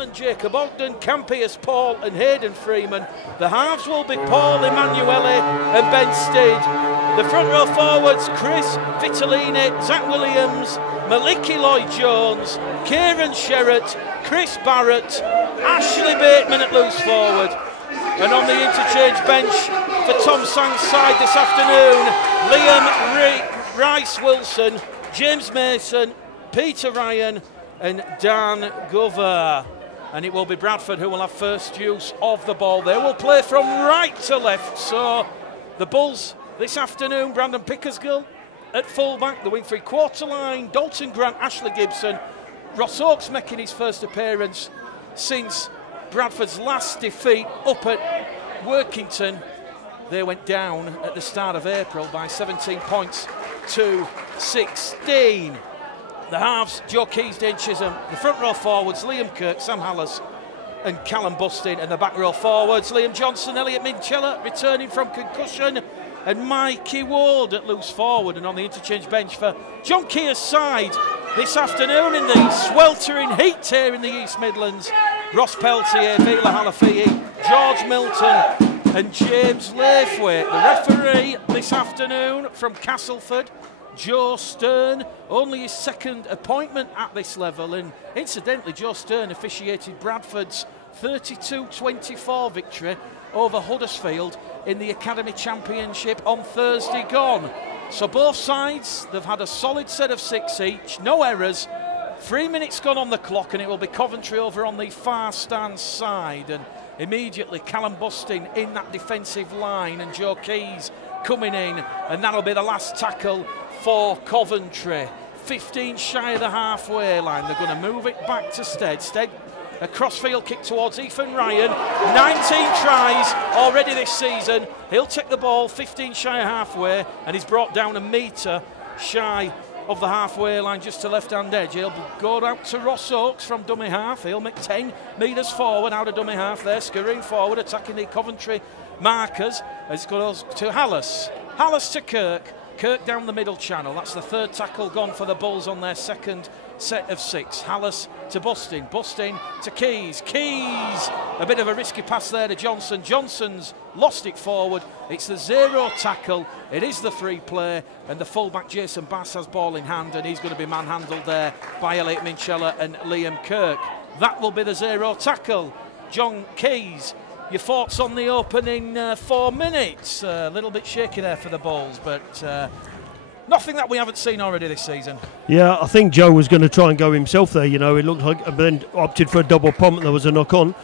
Chapman, Jacob Ogden, Campius Paul and Hayden Freeman. The halves will be Paul Emanuele and Ben Stead. The front row forwards, Chris Vitellini, Zach Williams, Maliki Lloyd-Jones, Kieran Sherratt, Chris Barrett, Ashley Bateman at loose forward. And on the interchange bench for Tom Sang's side this afternoon, Liam Rice-Wilson, James Mason, Peter Ryan and Dan Gover. And it will be Bradford who will have first use of the ball. They will play from right to left. So the Bulls this afternoon, Brandon Pickersgill at fullback, the wing three-quarter line, Dalton Grant, Ashley Gibson, Ross Oakes making his first appearance since Bradford's last defeat up at Workington. They went down at the start of April by 17 points to 16. The halves, Joe Keys, Dane Chisholm. The front row forwards, Liam Kirk, Sam Hallas and Callum Bustin. And the back row forwards, Liam Johnson, Elliot Minchella returning from concussion, and Mikey Ward at loose forward. And on the interchange bench for John Keir's side this afternoon in the sweltering heat here in the East Midlands, Ross Peltier, Vila Halafi'i, George Milton and James Laithwaite. The referee this afternoon from Castleford, Joe Stern, only his second appointment at this level, and incidentally Joe Stern officiated Bradford's 32-24 victory over Huddersfield in the Academy Championship on Thursday gone. So both sides, they've had a solid set of 6 each, no errors, 3 minutes gone on the clock, and it will be Coventry over on the far stand side. And immediately Callum Bustin in that defensive line and Joe Keys coming in, and that'll be the last tackle for Coventry. 15 shy of the halfway line. They're going to move it back to Stead. Stead, a crossfield kick towards Ethan Ryan. 19 tries already this season. He'll take the ball 15 shy of halfway, and he's brought down a metre shy of the halfway line, just to left-hand edge. He'll go out to Ross Oakes from dummy half. He'll make 10 metres forward out of dummy half there, scurrying forward, attacking the Coventry markers. It goes to Hallas. Hallas to Kirk. Kirk down the middle channel. That's the third tackle gone for the Bulls on their second set of 6. Hallas to Bustin. Bustin to Keys. Keys! A bit of a risky pass there to Johnson. Johnson's lost it forward. It's the 0 tackle. It is the free play. And the fullback Jason Bass has ball in hand, and he's going to be manhandled there by Elliot Minchella and Liam Kirk. That will be the 0 tackle. John Keys, your thoughts on the opening 4 minutes? A little bit shaky there for the Bulls, but nothing that we haven't seen already this season. Yeah, I think Joe was going to try and go himself there. You know, it looked like, but then opted for a double pump and there was a knock on.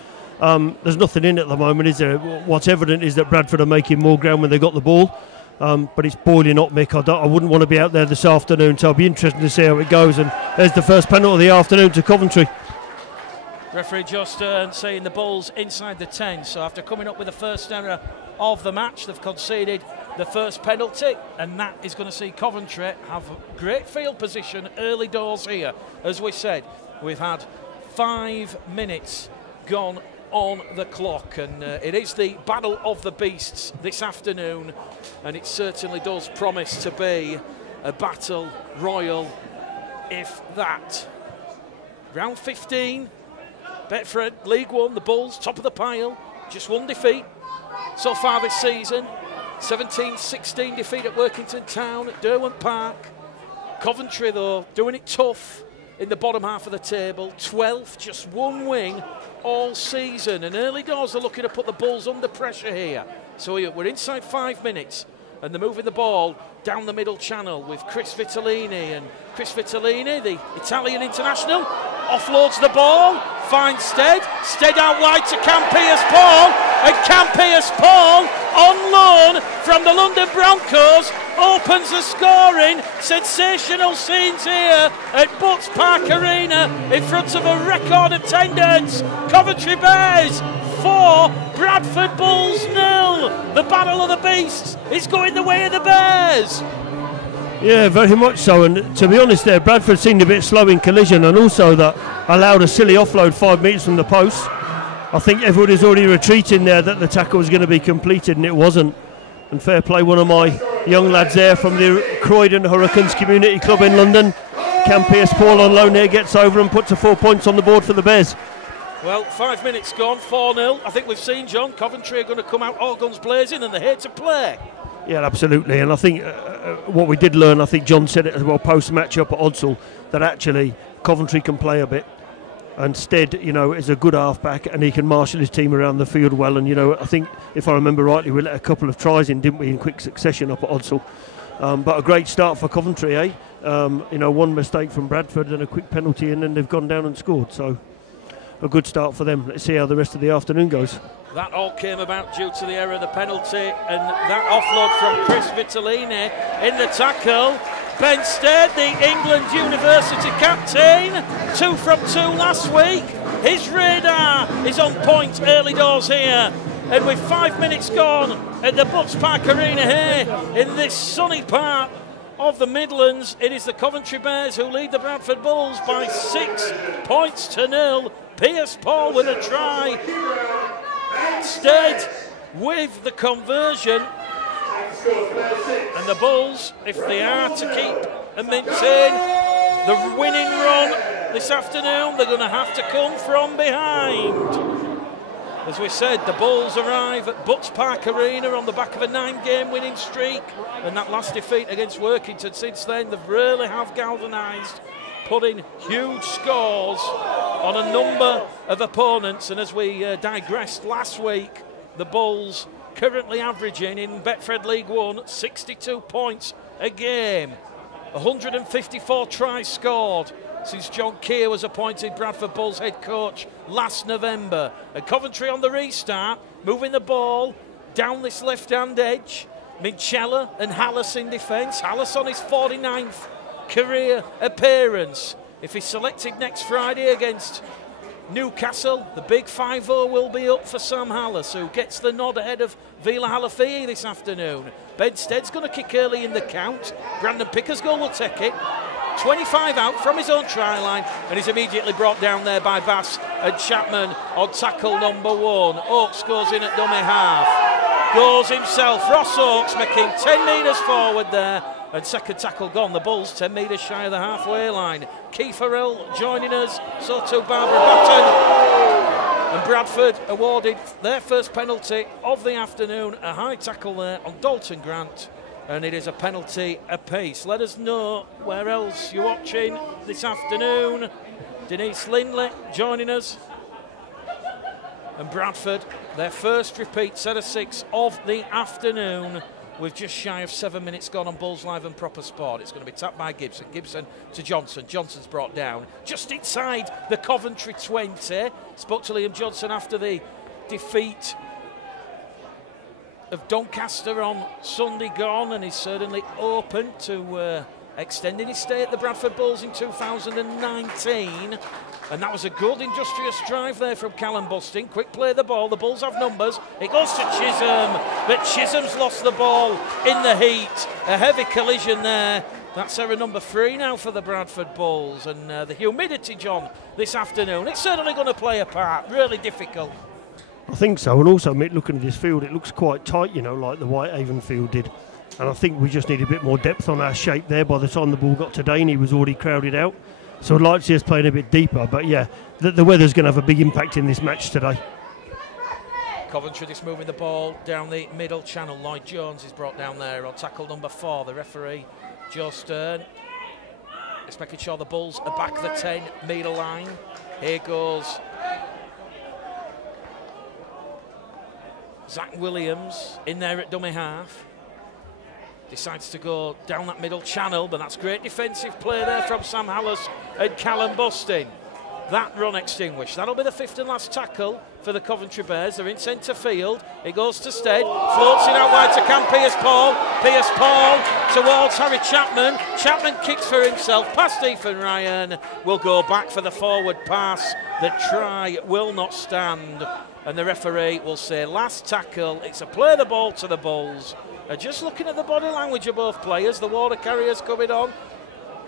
There's nothing in it at the moment, is there? What's evident is that Bradford are making more ground when they got the ball. But it's boiling hot, Mick. I wouldn't want to be out there this afternoon, so I'll be interested to see how it goes. And there's the first penalty of the afternoon to Coventry. Referee Joe Stern saying the Bulls inside the 10. So after coming up with the first error of the match, they've conceded the first penalty, and that is going to see Coventry have great field position early doors here. As we said, we've had 5 minutes gone on the clock, and it is the battle of the beasts this afternoon, and it certainly does promise to be a battle royal, if that. Round 15, Betfred League 1, the Bulls top of the pile, just 1 defeat so far this season. 17-16 defeat at Workington Town at Derwent Park. Coventry though doing it tough in the bottom half of the table, 12th, just 1 win all season, and early doors are looking to put the Bulls under pressure here. So we're inside 5 minutes, and they're moving the ball down the middle channel with Chris Vitellini, and Chris Vitellini, the Italian international, offloads the ball, finds Stead out wide to Campius Paul, and Campius Paul on loan from the London Broncos opens the scoring. Sensational scenes here at Butts Park Arena in front of a record attendance. Coventry Bears 4, Bradford Bulls 0. The battle of the beasts is going the way of the Bears. Yeah, very much so, and to be honest there, Bradford seemed a bit slow in collision, and also that allowed a silly offload 5 metres from the post. I think everybody's already retreating there that the tackle was going to be completed, and it wasn't. And fair play, one of my young lads there from the Croydon Hurricanes Community Club in London, Campius Paul on loan here, gets over and puts a 4 points on the board for the Bears. Well, 5 minutes gone, 4-0. I think we've seen, John, Coventry are going to come out all guns blazing and they're here to play. Yeah, absolutely. And I think what we did learn, I think John said it as well post-match up at Odsall, that actually Coventry can play a bit. And Stead, is a good half-back and he can marshal his team around the field well. And, I think, if I remember rightly, we let a couple of tries in, didn't we, in quick succession up at Odsall. But a great start for Coventry, eh? One mistake from Bradford and a quick penalty, and then they've gone down and scored. So a good start for them. Let's see how the rest of the afternoon goes. That all came about due to the error of the penalty, and that offload from Chris Vitellini in the tackle. Ben Stead, the England University captain, 2 from 2 last week. His radar is on point early doors here. And with 5 minutes gone at the Butts Park Arena here in this sunny part of the Midlands, it is the Coventry Bears who lead the Bradford Bulls by 6 points to 0. Pierce Paul with a try. Stead with the conversion. And the Bulls, if they are to keep and maintain the winning run this afternoon, they're going to have to come from behind. As we said, the Bulls arrive at Butts Park Arena on the back of a 9-game winning streak, and that last defeat against Workington since then, they really have galvanised, putting huge scores on a number of opponents. And as we digressed last week, the Bulls currently averaging in Betfred League 1 62 points a game, 154 tries scored since John Keir was appointed Bradford Bulls head coach last November. And Coventry on the restart, moving the ball down this left-hand edge. Minchella and Hallis in defence. Hallis on his 49th career appearance. If he's selected next Friday against Newcastle, the big 5-0 will be up for Sam Hallis, who gets the nod ahead of Vila Halafii this afternoon. Ben Stead's going to kick early in the count. Brandon Pickersgill will take it. 25 out from his own try line, and he's immediately brought down there by Bass and Chapman on tackle number 1. Oakes goes in at dummy half. Goes himself. Ross Oakes making 10 metres forward there. And second tackle gone. The Bulls 10 metres shy of the halfway line. Keith Farrell joining us. So too Barbara Button. And Bradford awarded their first penalty of the afternoon. A high tackle there on Dalton Grant. And it is a penalty apiece. Let us know where else you're watching this afternoon. Denise Lindley joining us. And Bradford, their first repeat set of 6 of the afternoon, with just shy of 7 minutes gone on Bulls Live and Proper Sport. It's going to be tapped by Gibson. Gibson to Johnson. Johnson's brought down just inside the Coventry 20. Spoke to Liam Johnson after the defeat of Doncaster on Sunday gone, and he's certainly open to extending his stay at the Bradford Bulls in 2019. And that was a good industrious drive there from Callum Busting. Quick play of the ball. The Bulls have numbers. It goes to Chisholm, but Chisholm's lost the ball in the heat. A heavy collision there. That's error number 3 now for the Bradford Bulls. And the humidity, John, this afternoon, it's certainly going to play a part. Really difficult. I think so. And also, Mick, looking at this field, it looks quite tight, like the Whitehaven field did. And I think we just need a bit more depth on our shape there. By the time the ball got to Dane, he was already crowded out. So I'd like to see us playing a bit deeper. But yeah, the weather's going to have a big impact in this match today. Coventry just moving the ball down the middle channel. Lloyd Jones is brought down there on tackle number 4. The referee, Joe Stern, is making sure the Bulls are back the 10-metre line. Here goes Zach Williams in there at dummy half. Decides to go down that middle channel, but that's great defensive play there from Sam Hallis and Callum Busting. That run extinguished. That'll be the 5th and last tackle for the Coventry Bears. They're in centre field. It goes to Stead. Floats it out wide to Cam Pierce Paul. Pierce Paul towards Harry Chapman. Chapman kicks for himself past Ethan Ryan. Will go back for the forward pass. The try will not stand. And the referee will say last tackle. It's a play the ball to the Bulls. Just looking at the body language of both players, the water carriers coming on.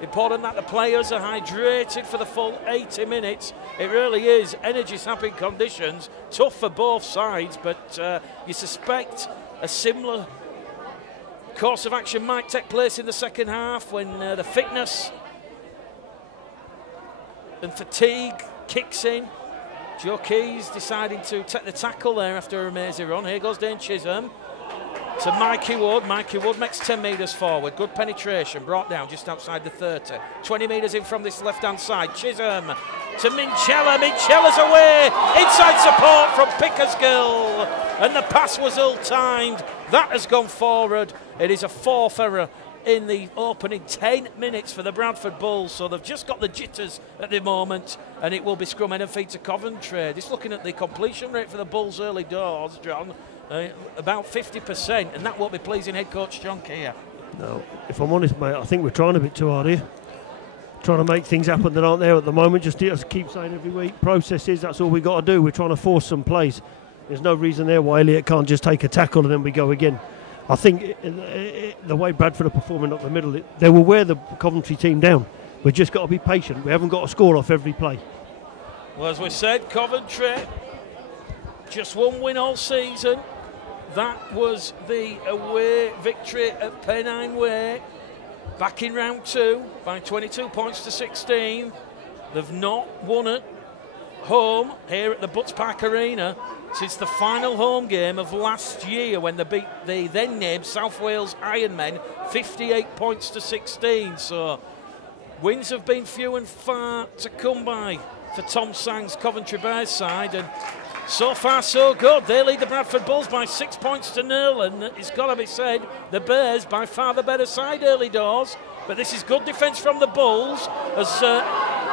Important that the players are hydrated for the full 80 minutes. It really is energy-sapping conditions. Tough for both sides, but you suspect a similar course of action might take place in the second half when the fitness and fatigue kicks in Joe Keys deciding to take the tackle there after a amazing run. Here goes Dane Chisholm to Mikey Wood. Mikey Wood makes 10 metres forward. Good penetration, brought down just outside the 30. 20 metres in from this left-hand side. Chisholm to Minchella. Minchella's away. Inside support from Pickersgill. And the pass was ill-timed. That has gone forward. It is a fourth error in the opening 10 minutes for the Bradford Bulls, so they've just got the jitters at the moment, and it will be scrum head and feet to Coventry. Just looking at the completion rate for the Bulls early doors, John, about 50%, and that won't be pleasing head coach John Keir. No, if I'm honest, mate, I think we're trying a bit too hard here. Trying to make things happen that aren't there at the moment. Just keep saying every week, processes, that's all we got to do. We're trying to force some plays. There's no reason there why Elliott can't just take a tackle and then we go again. I think the way Bradford are performing up the middle, they will wear the Coventry team down. We've just got to be patient. We haven't got to score off every play. Well, as we said, Coventry, just one win all season. That was the away victory at Pennine Way back in round 2 by 22 points to 16. They've not won at home here at the Butts Park Arena since the final home game of last year when they beat the then named South Wales Ironmen 58 points to 16. So wins have been few and far to come by for Tom Sang's Coventry Bears side, and so far so good. They lead the Bradford Bulls by 6 points to 0, and it's got to be said, the Bears by far the better side early doors. But this is good defence from the Bulls as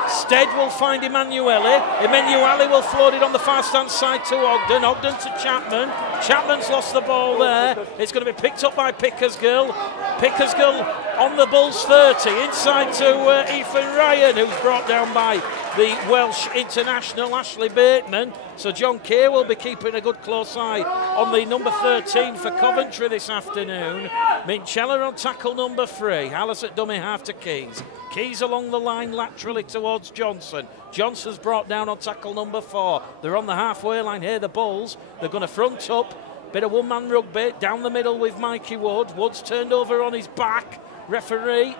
Stead will find Emanuele. Emanuele will float it on the far stand side to Ogden. Ogden to Chapman. Chapman's lost the ball there. It's going to be picked up by Pickersgill. Pickersgill on the Bulls 30. Inside to Ethan Ryan, who's brought down by the Welsh international Ashley Bateman. So John Keir will be keeping a good close eye on the number 13 for Coventry this afternoon. Minchella on tackle number 3. Hallis at dummy half to Keys. Keys along the line laterally towards Johnson. Johnson's brought down on tackle number 4. They're on the halfway line here, the Bulls. They're going to front up. Bit of one-man rugby down the middle with Mikey Wood. Wood's turned over on his back. Referee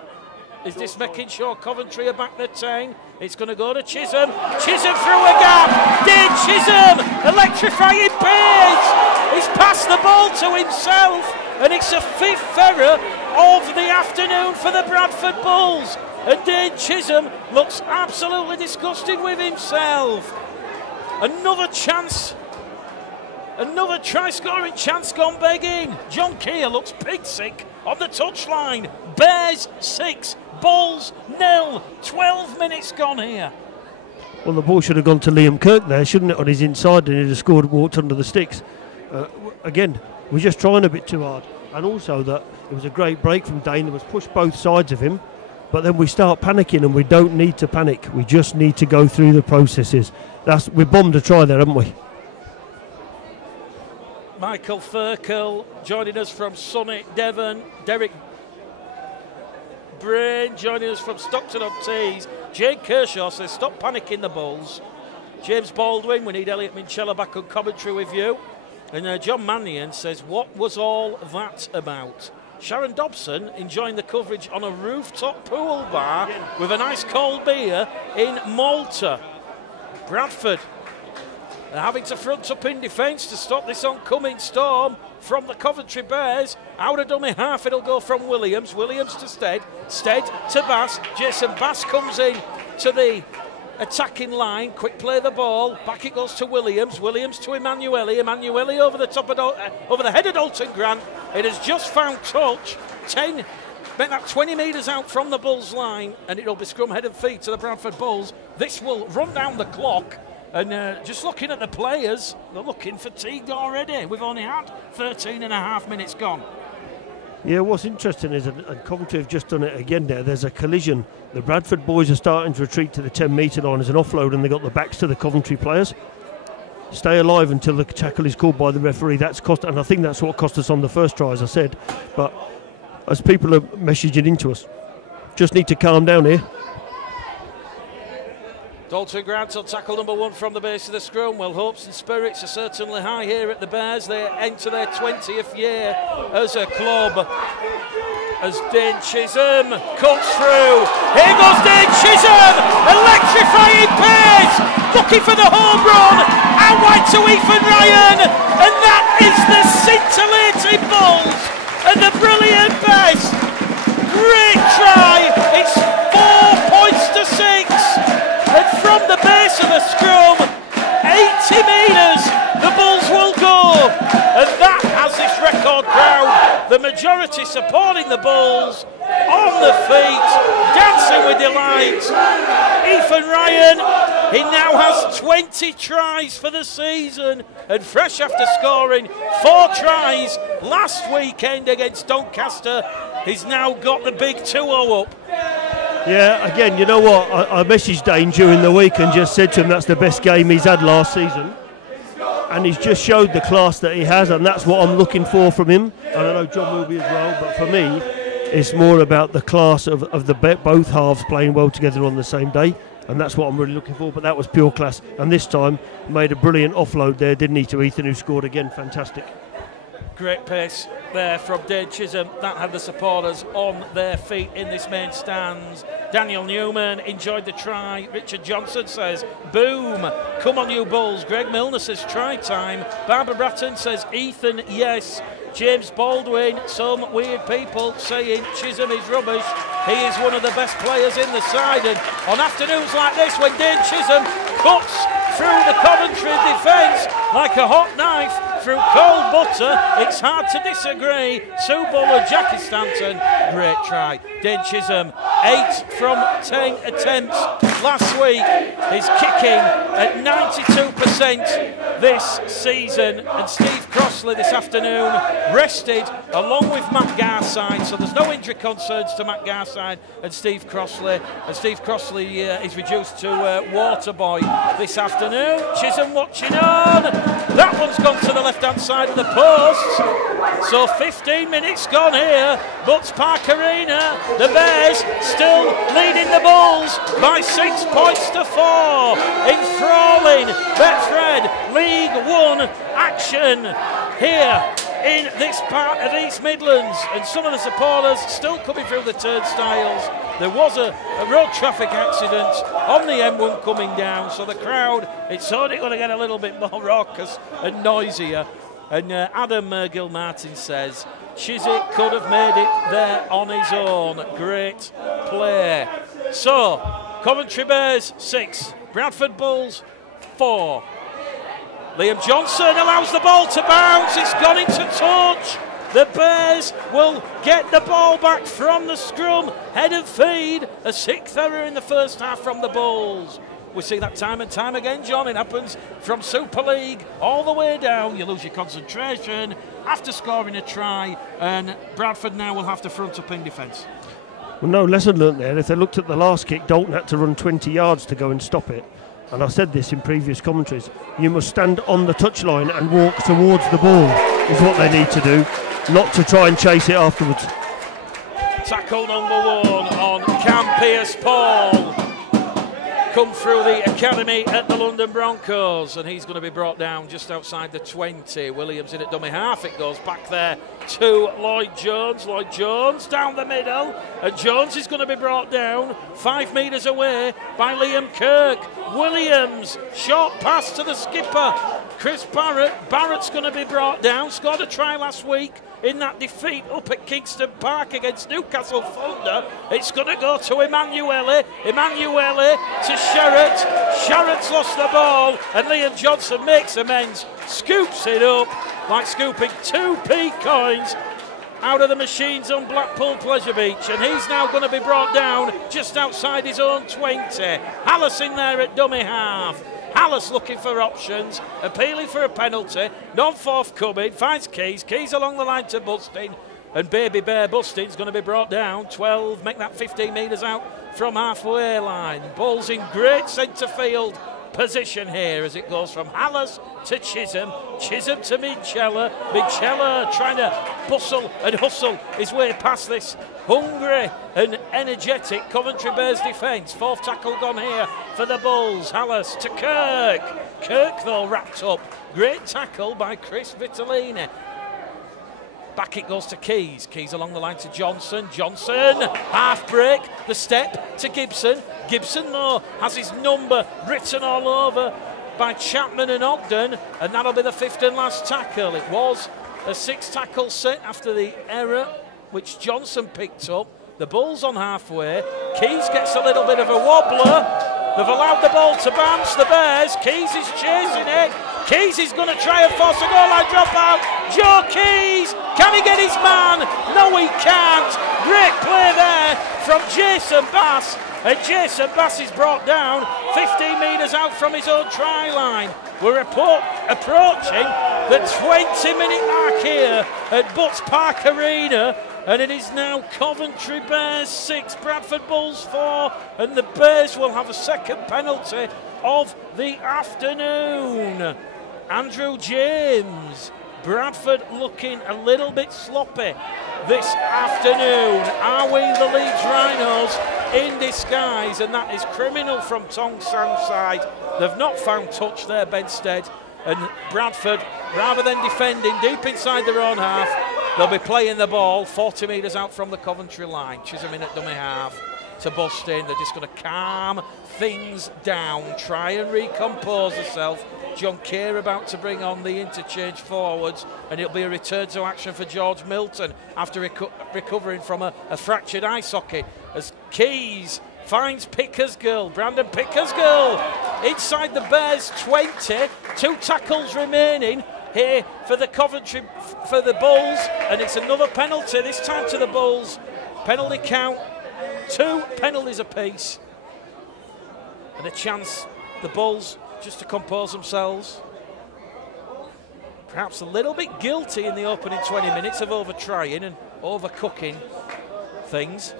is just making sure Coventry are back the 10. It's going to go to Chisholm. Chisholm through a gap. Dane Chisholm, electrifying pace. He's passed the ball to himself, and it's a 5th error of the afternoon for the Bradford Bulls. And Dane Chisholm looks absolutely disgusted with himself. Another chance. Another try-scoring chance gone begging. John Keir looks pig-sick on the touchline. Bears 6, Bulls 0. 12 minutes gone here. Well, the ball should have gone to Liam Kirk there, shouldn't it, on his inside, and he'd have scored, walked under the sticks. Again, we're just trying a bit too hard. And also that it was a great break from Dane. There was push both sides of him. But then we start panicking, and we don't need to panic. We just need to go through the processes. We bombed a try there, haven't we? Michael Thurkel joining us from sunny Devon. Derek Brain joining us from Stockton-on-Tees. Jane Kershaw says, stop panicking the Bulls. James Baldwin, we need Elliott Minchella back on commentary with you. And John Mannion says, what was all that about? Sharon Dobson enjoying the coverage on a rooftop pool bar with an ice cold beer in Malta. Bradford are having to front up in defence to stop this oncoming storm from the Coventry Bears. Out of dummy half, it'll go from Williams. Williams to Stead. Stead to Bass. Jason Bass comes in to the attacking line. Quick play the ball. Back it goes to Williams. Williams to Emanuele. Emanuele over the top of over the head of Dalton Grant. It has just found touch. 10, make that 20 metres out from the Bulls line, and it'll be scrum head and feet to the Bradford Bulls. This will run down the clock. And just looking at the players, they're looking fatigued already. We've only had 13 and a half minutes gone. Yeah, what's interesting is, and Coventry have just done it again there, there's a collision. The Bradford boys are starting to retreat to the 10-metre line as an offload, and they've got the backs to the Coventry players. Stay alive until the tackle is called by the referee. That's cost, and I think that's what cost us on the first try, as I said. But as people are messaging into us, just need to calm down here. Dalton Grant on tackle number 1 from the base of the scrum. Well, hopes and spirits are certainly high here at the Bears. They enter their 20th year as a club. As Dane Chisholm cuts through. Here goes Dane Chisholm! Electrifying pace! Looking for the home run! to Ethan Ryan, and that is the scintillating Bulls and the brilliant best. Great try. It's 4 points to 6, and from the base of the scrum, 80 metres, the Bulls will go, and that has this record crowd, the majority supporting the Bulls, on the feet, dancing with delight. Ethan Ryan, he now has 20 tries for the season, and fresh after scoring 4 tries last weekend against Doncaster, he's now got the big 2-0 up. Yeah, again, you know what, I messaged Dane during the week and just said to him that's the best game he's had last season, and he's just showed the class that he has, and that's what I'm looking for from him. And I know John will be as well, but for me it's more about the class of both halves playing well together on the same day, and that's what I'm really looking for. But that was pure class, and this time made a brilliant offload there, didn't he, to Ethan, who scored again. Fantastic. Great pace there from Dane Chisholm. That had the supporters on their feet in this main stands. Daniel Newman enjoyed the try. Richard Johnson says, boom, come on you Bulls. Greg Milner says, try time. Barbara Bratton says, Ethan, yes. James Baldwin, some weird people saying Chisholm is rubbish. He is one of the best players in the side. And on afternoons like this, when Dane Chisholm cuts through the Coventry defence like a hot knife through cold butter, it's hard to disagree. Sue Buller, Jackie Stanton, great try. Dane Chisholm, 8 from 10 attempts last week. He's kicking at 92% this season. And Steve Crossley this afternoon rested along with Matt Garside, so there's no injury concerns to Matt Garside and Steve Crossley. And Steve Crossley is reduced to water boy this afternoon. Chisholm watching on. That one's gone to the left-hand side of the post. So 15 minutes gone here. Butts Park Arena. The Bears still leading the Bulls by 6 points to 4. Enthralling Betfred League 1 action here in this part of East Midlands, and some of the supporters still coming through the turnstiles. There was a road traffic accident on the M1 coming down, so the crowd, it's only going to get a little bit more raucous and noisier. And Adam Gilmartin says Chiswick could have made it there on his own. Great play. So Coventry Bears 6, Bradford Bulls 4. Liam Johnson allows the ball to bounce. It's gone into touch. The Bears will get the ball back from the scrum. Head and feed. A 6th error in the first half from the Bulls. We see that time and time again, John. It happens from Super League all the way down. You lose your concentration after scoring a try, and Bradford now will have to front up in defence. Well, no lesson learnt there. If they looked at the last kick, Dalton had to run 20 yards to go and stop it. And I said this in previous commentaries, you must stand on the touchline and walk towards the ball is what they need to do, not to try and chase it afterwards. Tackle number 1 on Cam Pearce-Paul. Come through the academy at the London Broncos, and he's going to be brought down just outside the 20. Williams in at dummy half. It goes back there to Lloyd Jones. Lloyd Jones down the middle, and Jones is going to be brought down 5 metres away by Liam Kirk. Williams, short pass to the skipper, Chris Barrett. Barrett's going to be brought down. Scored a try last week in that defeat up at Kingston Park against Newcastle Thunder. It's going to go to Emanuele. Emanuele to Sherratt. Sherratt's lost the ball, and Liam Johnson makes amends, scoops it up like scooping 2p coins out of the machines on Blackpool Pleasure Beach, and he's now going to be brought down just outside his own 20. Hallis in there at dummy half. Hallis looking for options, appealing for a penalty, non forthcoming, finds Keys along the line to Busting, and Baby Bear Busting's going to be brought down 12, make that 15 metres out from halfway line. Bulls in great centre field position here as it goes from Hallis to Chisholm, Chisholm to Midchella, Midchella trying to bustle and hustle his way past this hungry and energetic Coventry Bears defence. 4th tackle gone here for the Bulls. Hallis to Kirk. Kirk though wrapped up. Great tackle by Chris Vitellini. Back it goes to Keys. Keys along the line to Johnson. Johnson, half break. The step to Gibson. Gibson, though, has his number written all over by Chapman and Ogden, and that'll be the fifth and last tackle. It was a 6-tackle set after the error which Johnson picked up. The Bulls on halfway. Keys gets a little bit of a wobbler. They've allowed the ball to bounce, the Bears. Keys is chasing it. Keys is going to try and force a goal line dropout. Joe Keys, can he get his man? No, he can't. Great play there from Jason Bass. And Jason Bass is brought down 15 metres out from his own try line. We're approaching the 20-minute mark here at Butts Park Arena. And it is now Coventry Bears 6, Bradford Bulls 4, and the Bears will have a second penalty of the afternoon. Andrew James, Bradford looking a little bit sloppy this afternoon. Are we the Leeds Rhinos in disguise? And that is criminal from Tong San's side. They've not found touch there, Benstead, and Bradford, rather than defending deep inside their own half, they'll be playing the ball 40 metres out from the Coventry line. Chisholm in at dummy half to bust in. They're just going to calm things down, try and recompose herself. John Kerr about to bring on the interchange forwards, and it'll be a return to action for George Milton after recovering from a fractured eye socket. As Keys finds Pickersgill, Brandon Pickersgill inside the Bears 20, 2 tackles remaining here for the Coventry, for the Bulls, and it's another penalty, this time to the Bulls. Penalty count, 2 penalties apiece, and a chance, the Bulls, just to compose themselves. Perhaps a little bit guilty in the opening 20 minutes of over-trying and overcooking things.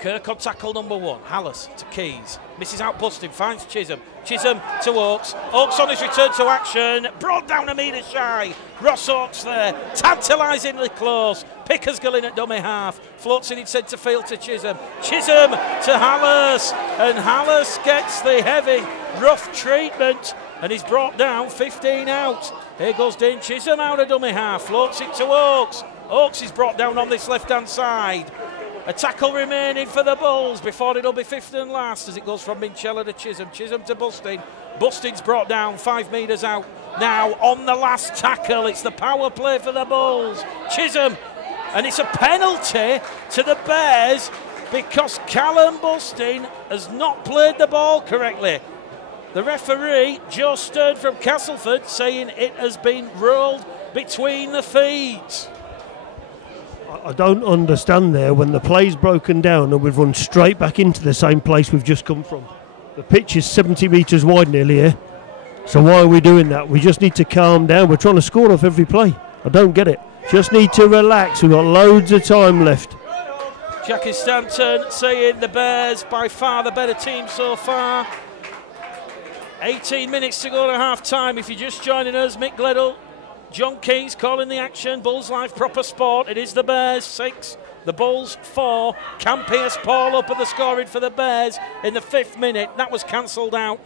Kirk on tackle number 1. Hallis to Keys. Misses out busting, finds Chisholm. Chisholm to Oakes. Oakes on his return to action. Brought down a metre shy. Ross Oakes there. Tantalisingly close. Pickersgill in at dummy half. Floats it in centre field to Chisholm. Chisholm to Hallis. And Hallis gets the heavy, rough treatment. And he's brought down 15 out. Here goes Dane Chisholm out of dummy half. Floats it to Oakes. Oakes is brought down on this left-hand side. A tackle remaining for the Bulls before it'll be fifth and last as it goes from Minchella to Chisholm. Chisholm to Bustin. Bustin's brought down 5 metres out. Now on the last tackle, it's the power play for the Bulls. Chisholm, and it's a penalty to the Bears because Callum Bustin has not played the ball correctly. The referee, Joe Stern from Castleford, saying it has been rolled between the feet. I don't understand there when the play's broken down and we've run straight back into the same place we've just come from. The pitch is 70 metres wide nearly here. So why are we doing that? We just need to calm down. We're trying to score off every play. I don't get it. Just need to relax. We've got loads of time left. Jackie Stanton saying the Bears by far the better team so far. 18 minutes to go to half time. If you're just joining us, Mick Gledall, John Keys calling the action. Bulls Live proper sport. It is the Bears 6, the Bulls 4. Cam Pierce-Paul up at the scoring for the Bears in the 5th minute. That was cancelled out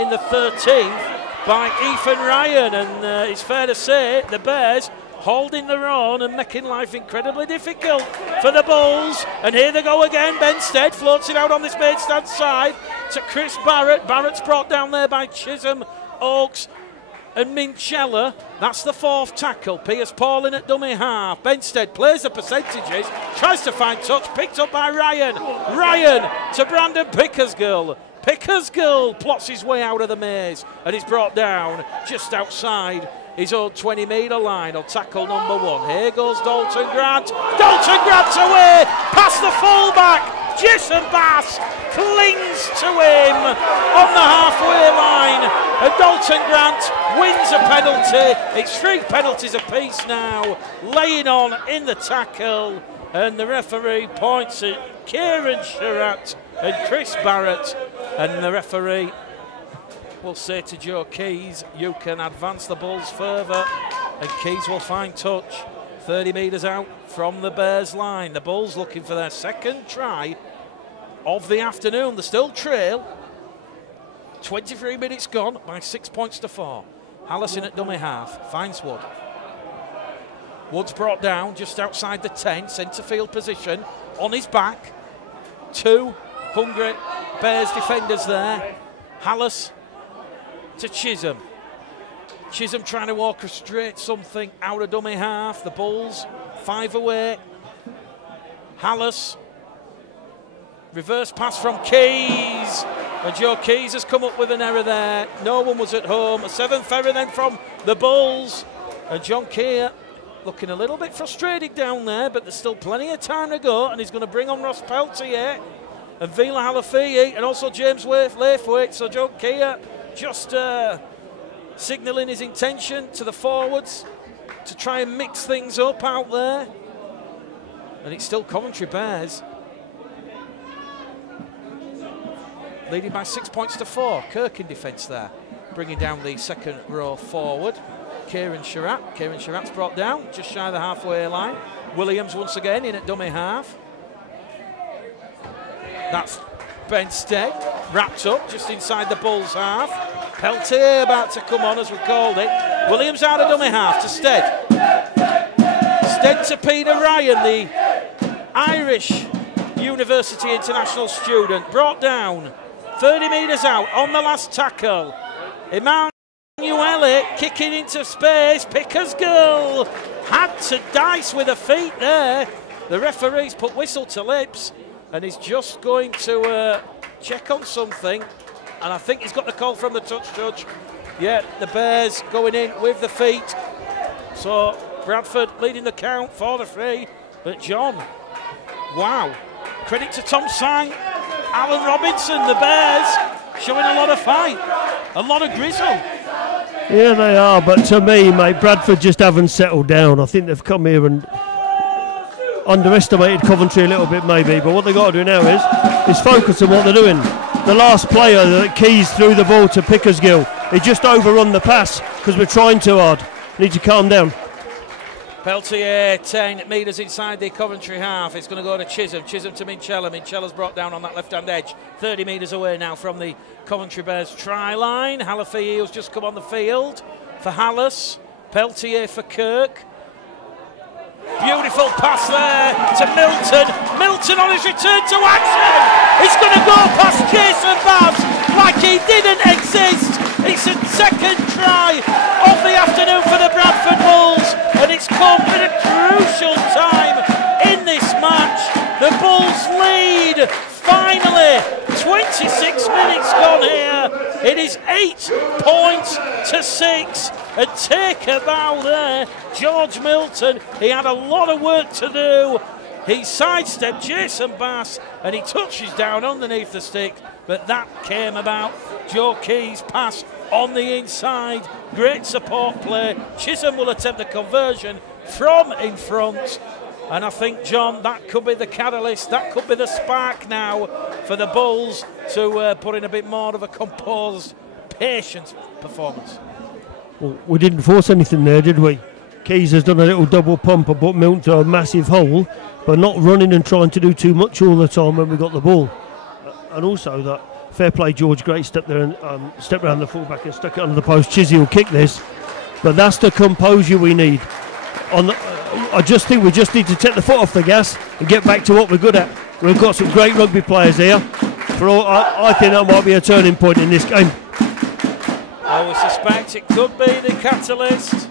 in the 13th by Ethan Ryan. And it's fair to say the Bears holding their own and making life incredibly difficult for the Bulls. And here they go again. Benstead floats it out on this main stand side to Chris Barrett. Barrett's brought down there by Chisholm, Oakes and Minchella. That's the 4th tackle. Pierce-Paul in at dummy half. Benstead plays the percentages, tries to find touch, picked up by Ryan. Ryan to Brandon Pickersgill. Pickersgill plots his way out of the maze and he's brought down just outside his own 20-metre line on tackle number 1. Here goes Dalton Grant. Dalton Grant's away past the fullback. Jason Bass clings to him on the halfway line, and Dalton Grant wins a penalty. It's 3 penalties apiece now, laying on in the tackle, and the referee points at Kieran Sherratt and Chris Barrett, and the referee will say to Joe Keys, you can advance the Bulls further, and Keys will find touch 30 metres out from the Bears line. The Bulls looking for their 2nd try of the afternoon. They still trail. 23 minutes gone by 6 points to 4. Hallison at dummy half, finds Wood. Wood's brought down just outside the 10, centre field position, on his back. 2 hungry Bears defenders there. Hallis to Chisholm. Chisholm trying to orchestrate something out of dummy half. The Bulls 5 away. Hallis. Reverse pass from Keys. And Joe Keys has come up with an error there. No one was at home. A 7th error then from the Bulls. And John Keir looking a little bit frustrated down there, but there's still plenty of time to go, and he's going to bring on Ross Peltier and Vila Halafi'i and also James Laithwaite. So John Keir just signalling his intention to the forwards to try and mix things up out there. And it's still Coventry Bears leading by 6 points to 4. Kirk in defence there, bringing down the second row forward. Kieran Sherratt. Kieran Sherratt's brought down just shy of the halfway line. Williams once again in at dummy half. That's Ben Stead, wrapped up just inside the Bulls half. Peltier about to come on as we called it. Williams out of dummy half to Stead. Stead to Peter Ryan, the Irish University international student. Brought down 30 metres out on the last tackle. Emanuele kicking into space. Picker's goal. Had to dice with the feet there. The referee's put whistle to lips and he's just going to check on something. And I think he's got the call from the touch judge. Yeah, the Bears going in with the feet. So Bradford leading the count for the free. But John, wow. Credit to Tom Sang, Alan Robinson, the Bears showing a lot of fight, a lot of grizzle. Yeah, they are, but to me, mate, Bradford just haven't settled down. I think they've come here and underestimated Coventry a little bit maybe, but what they've got to do now is focus on what they're doing. The last player that Keys threw the ball to Pickersgill, he just overrun the pass because we're trying too hard. Need to calm down. Peltier 10 metres inside the Coventry half. It's going to go to Chisholm. Chisholm to Minchella. Minchella's brought down on that left-hand edge. 30 metres away now from the Coventry Bears try line. Halafi'i who's just come on the field for Hallis. Peltier for Kirk. Beautiful pass there to Milton. Milton on his return to action. He's going to go past Jason Babs like he didn't exist. It's a second try of the afternoon for the Bradford Bulls, and it's come at a crucial time in this match. The Bulls lead finally. 26 minutes gone here. It is 8 points to 6. And take a bow there, George Milton. He had a lot of work to do. He sidestepped Jason Bass and he touches down underneath the stick, but that came about. Joe Keys' pass on the inside. Great support play. Chisholm will attempt the conversion from in front. And I think, John, that could be the catalyst, that could be the spark now for the Bulls to put in a bit more of a composed, patient performance. Well, we didn't force anything there, did we? Keys has done a little double pump and put Milton to a massive hole, but not running and trying to do too much all the time when we got the ball. And also that fair play, George Great stepped there and stepped around the fullback and stuck it under the post. Chizzy will kick this, but that's the composure we need. I just think we just need to take the foot off the gas and get back to what we're good at. We've got some great rugby players here. I think that might be a turning point in this game. I would suspect it could be the catalyst.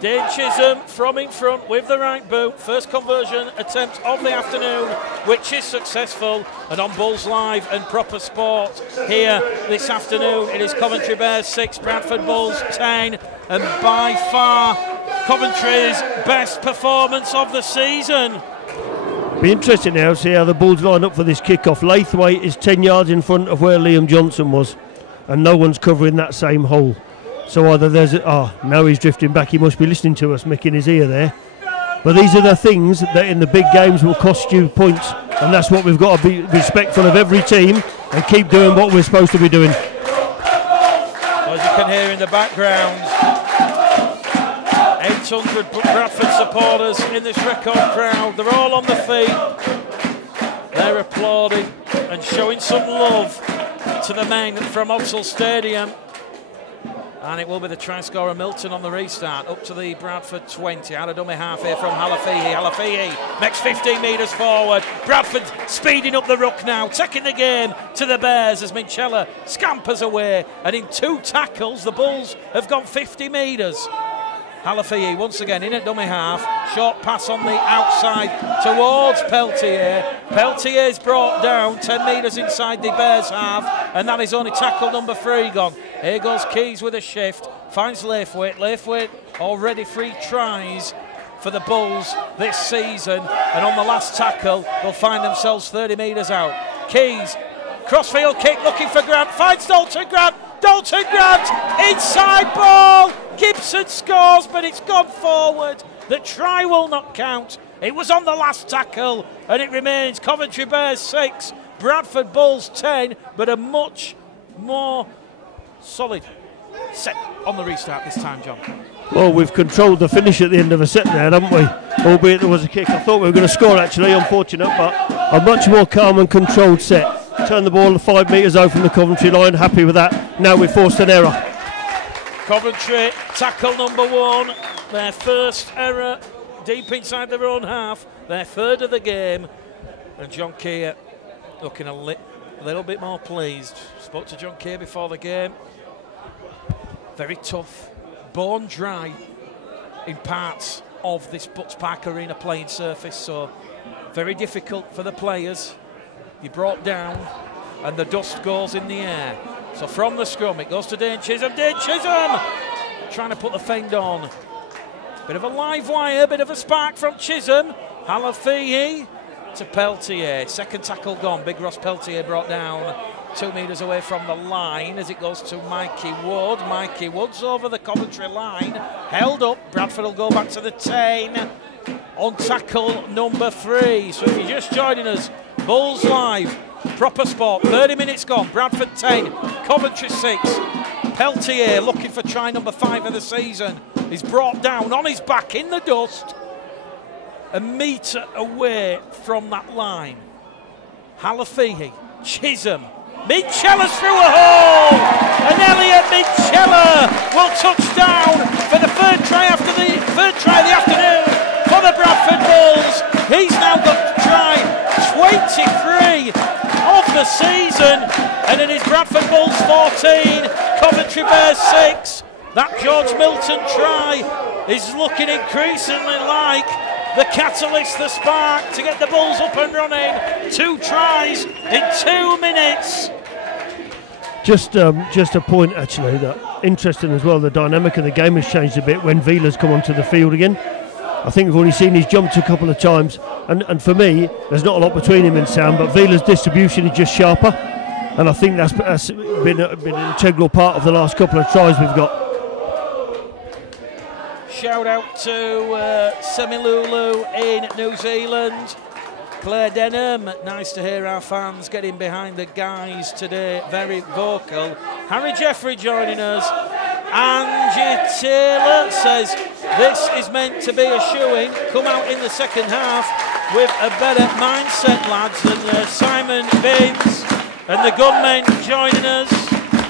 Dane Chisholm from in front with the right boot. First conversion attempt of the afternoon, which is successful. And on Bulls Live and Proper Sport here this afternoon, it is Coventry Bears 6, Bradford Bulls 10. And by far, Coventry's best performance of the season. Be interesting now to see how the Bulls line up for this kick-off. Laithwaite is 10 yards in front of where Liam Johnson was, and no one's covering that same hole. So either there's now he's drifting back. He must be listening to us, making his ear there. But these are the things that in the big games will cost you points, and that's what we've got to be respectful of every team and keep doing what we're supposed to be doing. As you can hear in the background, 800 Bradford supporters in this record crowd. They're all on the feet. They're applauding and showing some love to the men from Oxford Stadium. And it will be the try scorer Milton on the restart, up to the Bradford 20. Out of dummy half here from Halafihi. Halafihi next 15 metres forward. Bradford speeding up the ruck now, taking the game to the Bears as Minchella scampers away. And in 2 tackles, the Bulls have gone 50 metres. Halafihi once again in at dummy half. Short pass on the outside towards Peltier. Peltier's brought down 10 metres inside the Bears half, and that is only tackle number 3 gone. Here goes Keys with a shift. Finds Laithwaite. Laithwaite already 3 tries for the Bulls this season, and on the last tackle they'll find themselves 30 metres out. Keys, crossfield kick looking for Grant. Finds Dalton Grant. Dalton Grant, inside ball. Gibson scores, but it's gone forward. The try will not count. It was on the last tackle, and it remains Coventry Bears 6, Bradford Bulls 10, but a much more solid set on the restart this time, John. Well, we've controlled the finish at the end of a set there, haven't we? Albeit there was a kick. I thought we were going to score, actually, unfortunate, but a much more calm and controlled set. Turn the ball 5 metres out from the Coventry line, happy with that. Now we've forced an error. Coventry, tackle number 1, their first error deep inside their own half, their 3rd of the game. And John Keir looking a little bit more pleased. Spoke to John Keir before the game. Very tough, bone dry in parts of this Butts Park Arena playing surface, so very difficult for the players. You brought down and the dust goes in the air. So from the scrum it goes to Dane Chisholm. Dane Chisholm trying to put the fend on. Bit of a live wire, bit of a spark from Chisholm. Halafihi to Peltier. Second tackle gone. Big Ross Peltier brought down 2 metres away from the line as it goes to Mikey Wood. Mikey Wood's over the Coventry line. Held up. Bradford will go back to the 10 on tackle number 3. So if you're just joining us, Bulls Live, proper sport, 30 minutes gone. Bradford 10, Coventry 6. Peltier looking for try number 5 of the season. He's brought down on his back in the dust, a metre away from that line. Halafihi, Chisholm, Minchella's through a hole, and Elliot Minchella will touch down for the third try of the afternoon for the Bradford Bulls. He's now got try 23 of the season, and it is Bradford Bulls 14, Coventry Bears 6. That George Milton try is looking increasingly like the catalyst, the spark to get the Bulls up and running. 2 tries in 2 minutes. Just a point, actually, that interesting as well. The dynamic of the game has changed a bit when Vila's come onto the field again. I think we've only seen he's jumped a couple of times, and for me, there's not a lot between him and Sam, but Vila's distribution is just sharper, and I think that's been an integral part of the last couple of tries we've got. Shout out to Semilulu in New Zealand. Claire Denham, nice to hear our fans getting behind the guys today, very vocal. Harry Jeffrey joining us. Angie Taylor says this is meant to be a shoo-in. Come out in the second half with a better mindset, lads. And Simon Binns and the gunmen joining us.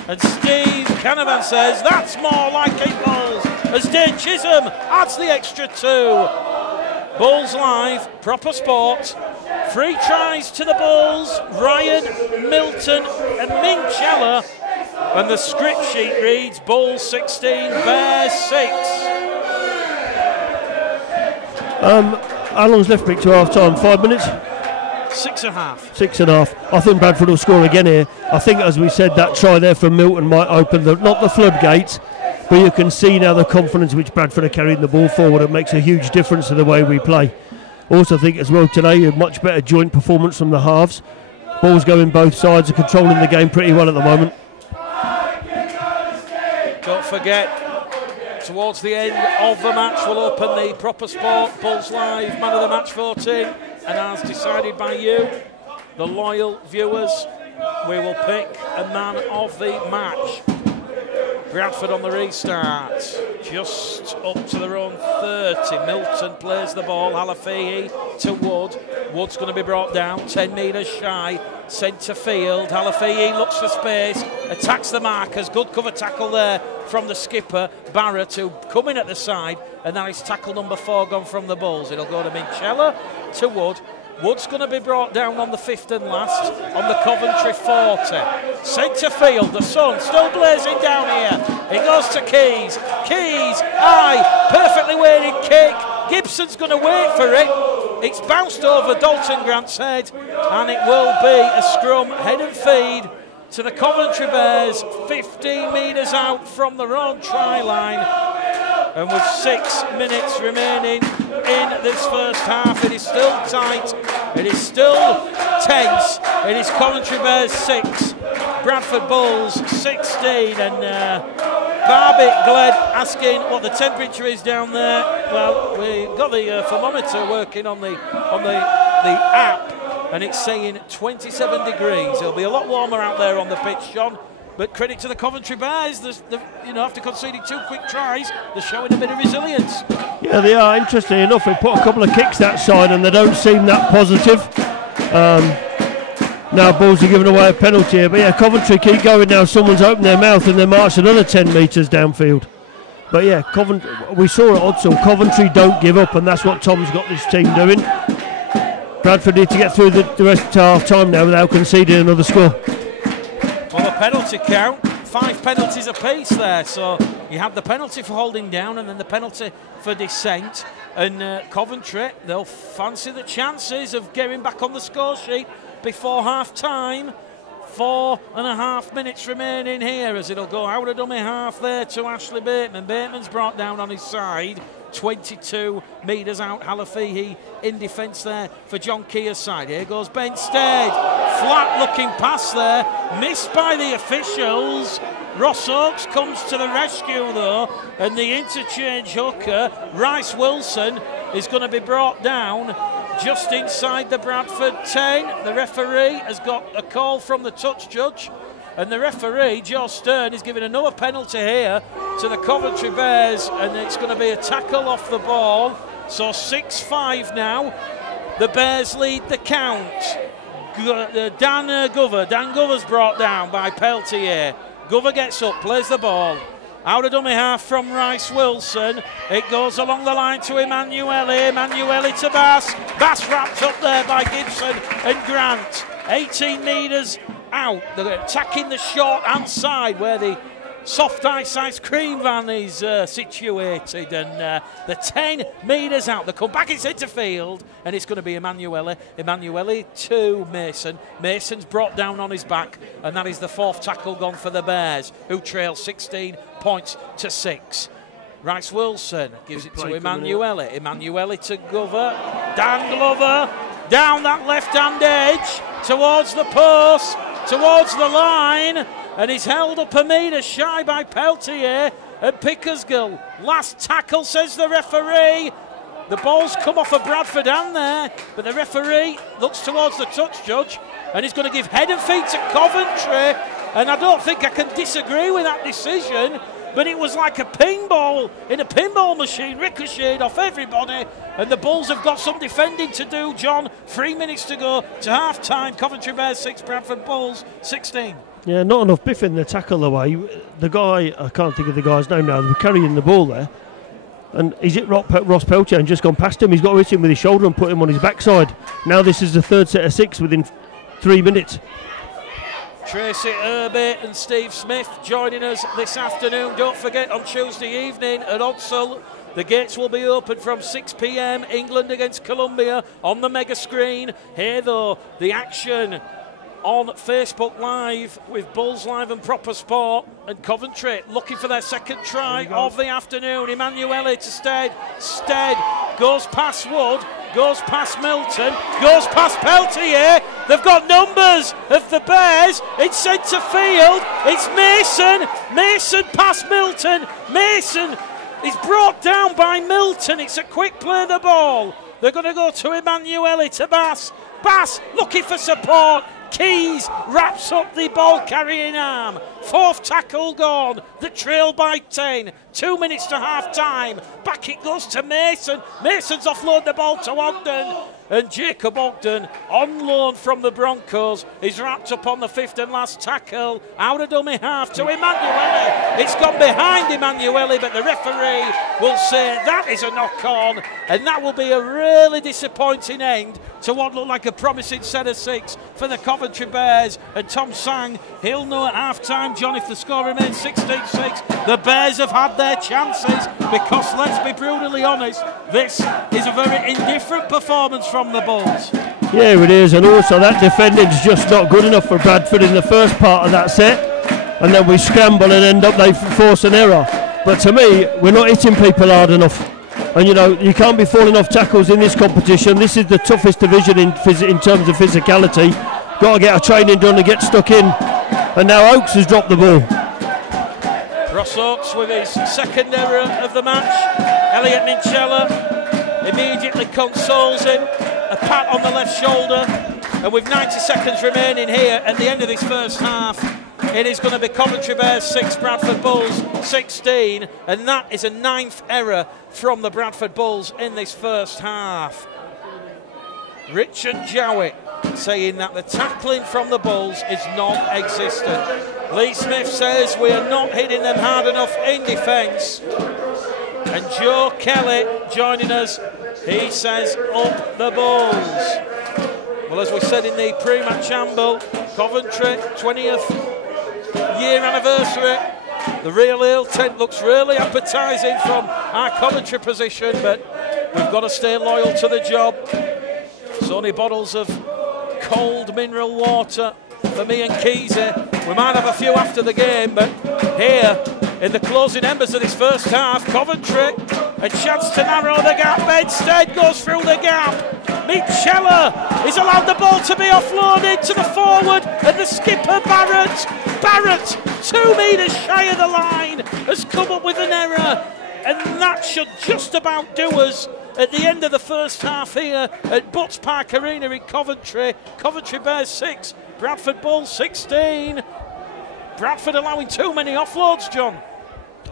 And Steve Canavan says that's more like it, Bulls, as Dane Chisholm adds the extra 2. Bulls Live, proper sport. 3 tries to the Bulls, Ryan, Milton and Minchella. And the script sheet reads Bulls 16, Bears 6. How long's left, Mick, to half time? 5 minutes? 6.5. 6.5. I think Bradford will score again here. I think, as we said, that try there from Milton might open not the floodgates, but you can see now the confidence which Bradford are carrying the ball forward. It makes a huge difference to the way we play. Also think as well today a much better joint performance from the halves. Balls going both sides, are controlling the game pretty well at the moment. Don't forget, towards the end of the match we'll open the proper sport Bulls Live Man of the Match voting, and as decided by you, the loyal viewers, we will pick a man of the match. Bradford on the restart, just up to their own 30. Milton plays the ball, Halafihi to Wood. Wood's going to be brought down, 10 metres shy, centre field. Halafihi looks for space, attacks the markers. Good cover tackle there from the skipper, Barrett, who come in at the side, and now it's tackle number 4 gone from the Bulls. It'll go to Minchella, to Wood. Wood's going to be brought down on the 5th and last, on the Coventry 40. Centre field, the sun still blazing down here. It goes to Keys. Keys, perfectly weighted kick. Gibson's going to wait for it. It's bounced over Dalton Grant's head, and it will be a scrum, head and feed to the Coventry Bears, 15 metres out from the road try line. And with 6 minutes remaining in this first half, it is still tight, it is still tense. It is Coventry Bears 6, Bradford Bulls 16, and Barbie Gled asking what the temperature is down there. Well, we've got the thermometer working on the app, and it's saying 27 degrees. It'll be a lot warmer out there on the pitch, John. But credit to the Coventry Bears, after conceding 2 quick tries, they're showing a bit of resilience. Yeah, they are. Interesting enough, they put a couple of kicks that side and they don't seem that positive. Now Bulls are giving away a penalty here, but yeah, Coventry keep going now. Someone's opened their mouth and they march another 10 metres downfield. But yeah, we saw at Odsall, Coventry don't give up, and that's what Tom's got this team doing. Bradford need to get through the rest to half time now without conceding another score. Well, the penalty count, 5 penalties apiece there. So you have the penalty for holding down and then the penalty for descent. And Coventry, they'll fancy the chances of getting back on the score sheet before half time. 4.5 minutes remaining here as it'll go out of dummy half there to Ashley Bateman. Bateman's brought down on his side. 22 metres out, Halafihi in defence there for John Keir's side. Here goes Ben Stead, flat looking pass there, missed by the officials. Ross Oakes comes to the rescue though, and the interchange hooker, Rice Wilson, is going to be brought down just inside the Bradford 10. The referee has got a call from the touch judge, and the referee, Joe Stern, is giving another penalty here to the Coventry Bears, and it's going to be a tackle off the ball. So 6-5 now. The Bears lead the count. Dan Gover's brought down by Peltier. Gover gets up, plays the ball. Out of dummy half from Rice Wilson. It goes along the line to Emanuele. Emanuele to Bass. Bass wrapped up there by Gibson and Grant. 18 metres out. They're attacking the short hand side where the soft ice cream van is situated, and the 10 metres out. They come back in centre field, and it's going to be Emanuele. Emanuele to Mason. Mason's brought down on his back, and that is the 4th tackle gone for the Bears, who trail 16 points to 6. Rice Wilson gives it to Emanuele. Emanuele to Glover. Dan Glover down that left-hand edge towards the post, towards the line, and he's held up a metre shy by Peltier at Pickersgill. Last tackle, says the referee. The ball's come off a Bradford hand there, but the referee looks towards the touch judge, and he's going to give head and feet to Coventry, and I don't think I can disagree with that decision, but it was like a pinball in a pinball machine, ricocheted off everybody, and the Bulls have got some defending to do, John. 3 minutes to go to half-time. Coventry Bears 6, Bradford Bulls 16. Yeah, not enough biffing the tackle away. The guy, I can't think of the guy's name now, they were carrying the ball there, and he's hit Ross Peltier and just gone past him. He's got to hit him with his shoulder and put him on his backside. Now this is the 3rd set of 6 within 3 minutes. Tracy Irby and Steve Smith joining us this afternoon. Don't forget, on Tuesday evening at Odsall, the gates will be open from 6 p.m. England against Colombia on the mega screen. Here, though, the action on Facebook Live with Bulls Live and Proper Sport, and Coventry looking for their 2nd try of the afternoon. Emanuele to Stead. Stead goes past Wood, goes past Milton, goes past Peltier. They've got numbers of the Bears in centre field. It's Mason. Mason past Milton. Mason is brought down by Milton. It's a quick play of the ball. They're going to go to Emanuele to Bass. Bass looking for support. Keys wraps up the ball carrying arm. 4th tackle gone. The trail by 10. 2 minutes to half time. Back it goes to Mason. Mason's offload the ball to Ogden. And Jacob Ogden, on loan from the Broncos, is wrapped up on the fifth and last tackle. Out of dummy half to Emanuele. It's gone behind Emanuele, but the referee will say that is a knock-on, and that will be a really disappointing end to what looked like a promising set of 6 for the Coventry Bears. And Tom Sang, he'll know at half-time, John, if the score remains 16-6, the Bears have had their chances, because let's be brutally honest, this is a very indifferent performance from the Bulls. Yeah, it is, and also that defending's just not good enough for Bradford in the first part of that set, and then we scramble and end up they force an error. But to me, we're not hitting people hard enough, and you know, you can't be falling off tackles in this competition. This is the toughest division in terms of physicality. Got to get our training done and get stuck in, and now Oakes has dropped the ball. Ross Oakes with his second error of the match. Elliot Minchella immediately consoles him, a pat on the left shoulder, and with 90 seconds remaining here at the end of this first half, it is going to be Coventry Bears 6, Bradford Bulls 16, and that is a 9th error from the Bradford Bulls in this first half. Richard Jowett saying that the tackling from the Bulls is non-existent. Lee Smith says we are not hitting them hard enough in defence. And Joe Kelly joining us, he says up the Bulls. Well, as we said in the pre-match amble, Coventry 20th year anniversary. The real ale tent looks really appetising from our Coventry position, but we've got to stay loyal to the job. It's only bottles of cold mineral water for me and Keezy. We might have a few after the game, but here in the closing embers of this first half, Coventry, a chance to narrow the gap. Bedstead goes through the gap. Minchella is allowed the ball to be offloaded to the forward, and the skipper Barrett 2 metres shy of the line, has come up with an error, and that should just about do us at the end of the first half here at Butts Park Arena in Coventry. Coventry Bears 6, Bradford Bulls 16. Bradford allowing too many offloads, John.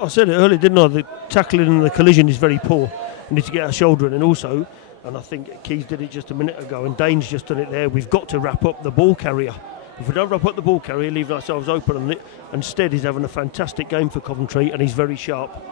I said it earlier, didn't I? The tackling and the collision is very poor. We need to get our shoulder in, and also, and I think Keys did it just a minute ago, and Dane's just done it there, we've got to wrap up the ball carrier. If we don't wrap up the ball carrier, leaving ourselves open on it, and Stead is having a fantastic game for Coventry, and he's very sharp.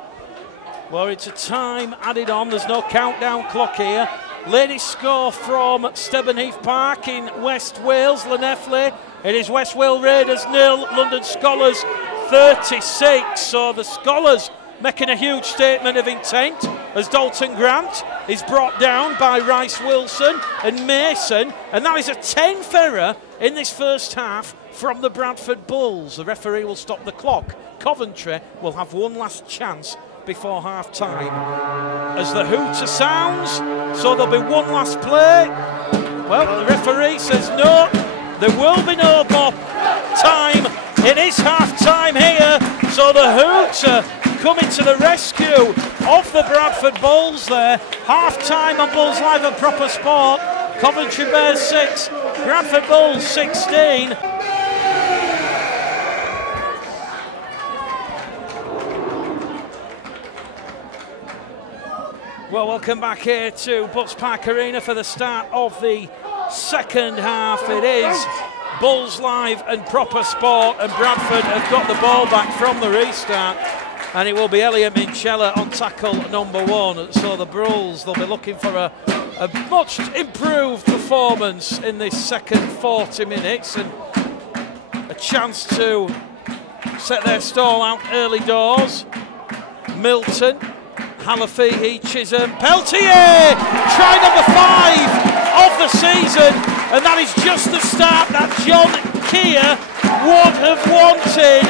Well, it's a time added on. There's no countdown clock here. Latest score from Stevenheath Park in West Wales, Llanelli. It is West Wales Raiders 0, London Scholars 36. So the Scholars making a huge statement of intent as Dalton Grant is brought down by Rice Wilson and Mason. And that is a 10th error in this first half from the Bradford Bulls. The referee will stop the clock. Coventry will have one last chance before half-time as the hooter sounds, so there'll be one last play. Well, the referee says no, there will be no more time. It is half-time here, so the hooter coming to the rescue of the Bradford Bulls there. Half-time on Bulls Live and Proper Sport. Coventry Bears 6, Bradford Bulls 16. Well, welcome back here to Butts Park Arena for the start of the second half. It is Bulls Live and Proper Sport, and Bradford have got the ball back from the restart, and it will be Elliot Minchella on tackle number 1. So the Bulls, they'll be looking for a much improved performance in this second 40 minutes, and a chance to set their stall out early doors. Milton, Halafihi, Chisholm, Peltier, try number 5 of the season, and that is just the start that John Keir would have wanted.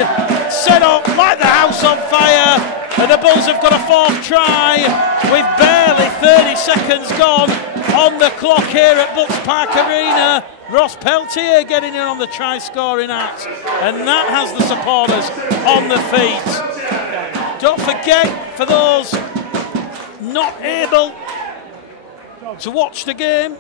Set up like the house on fire, and the Bulls have got a 4th try with barely 30 seconds gone on the clock here at Butts Park Arena. Ross Peltier getting in on the try-scoring act, and that has the supporters on the feet. Don't forget, for those not able to watch the game,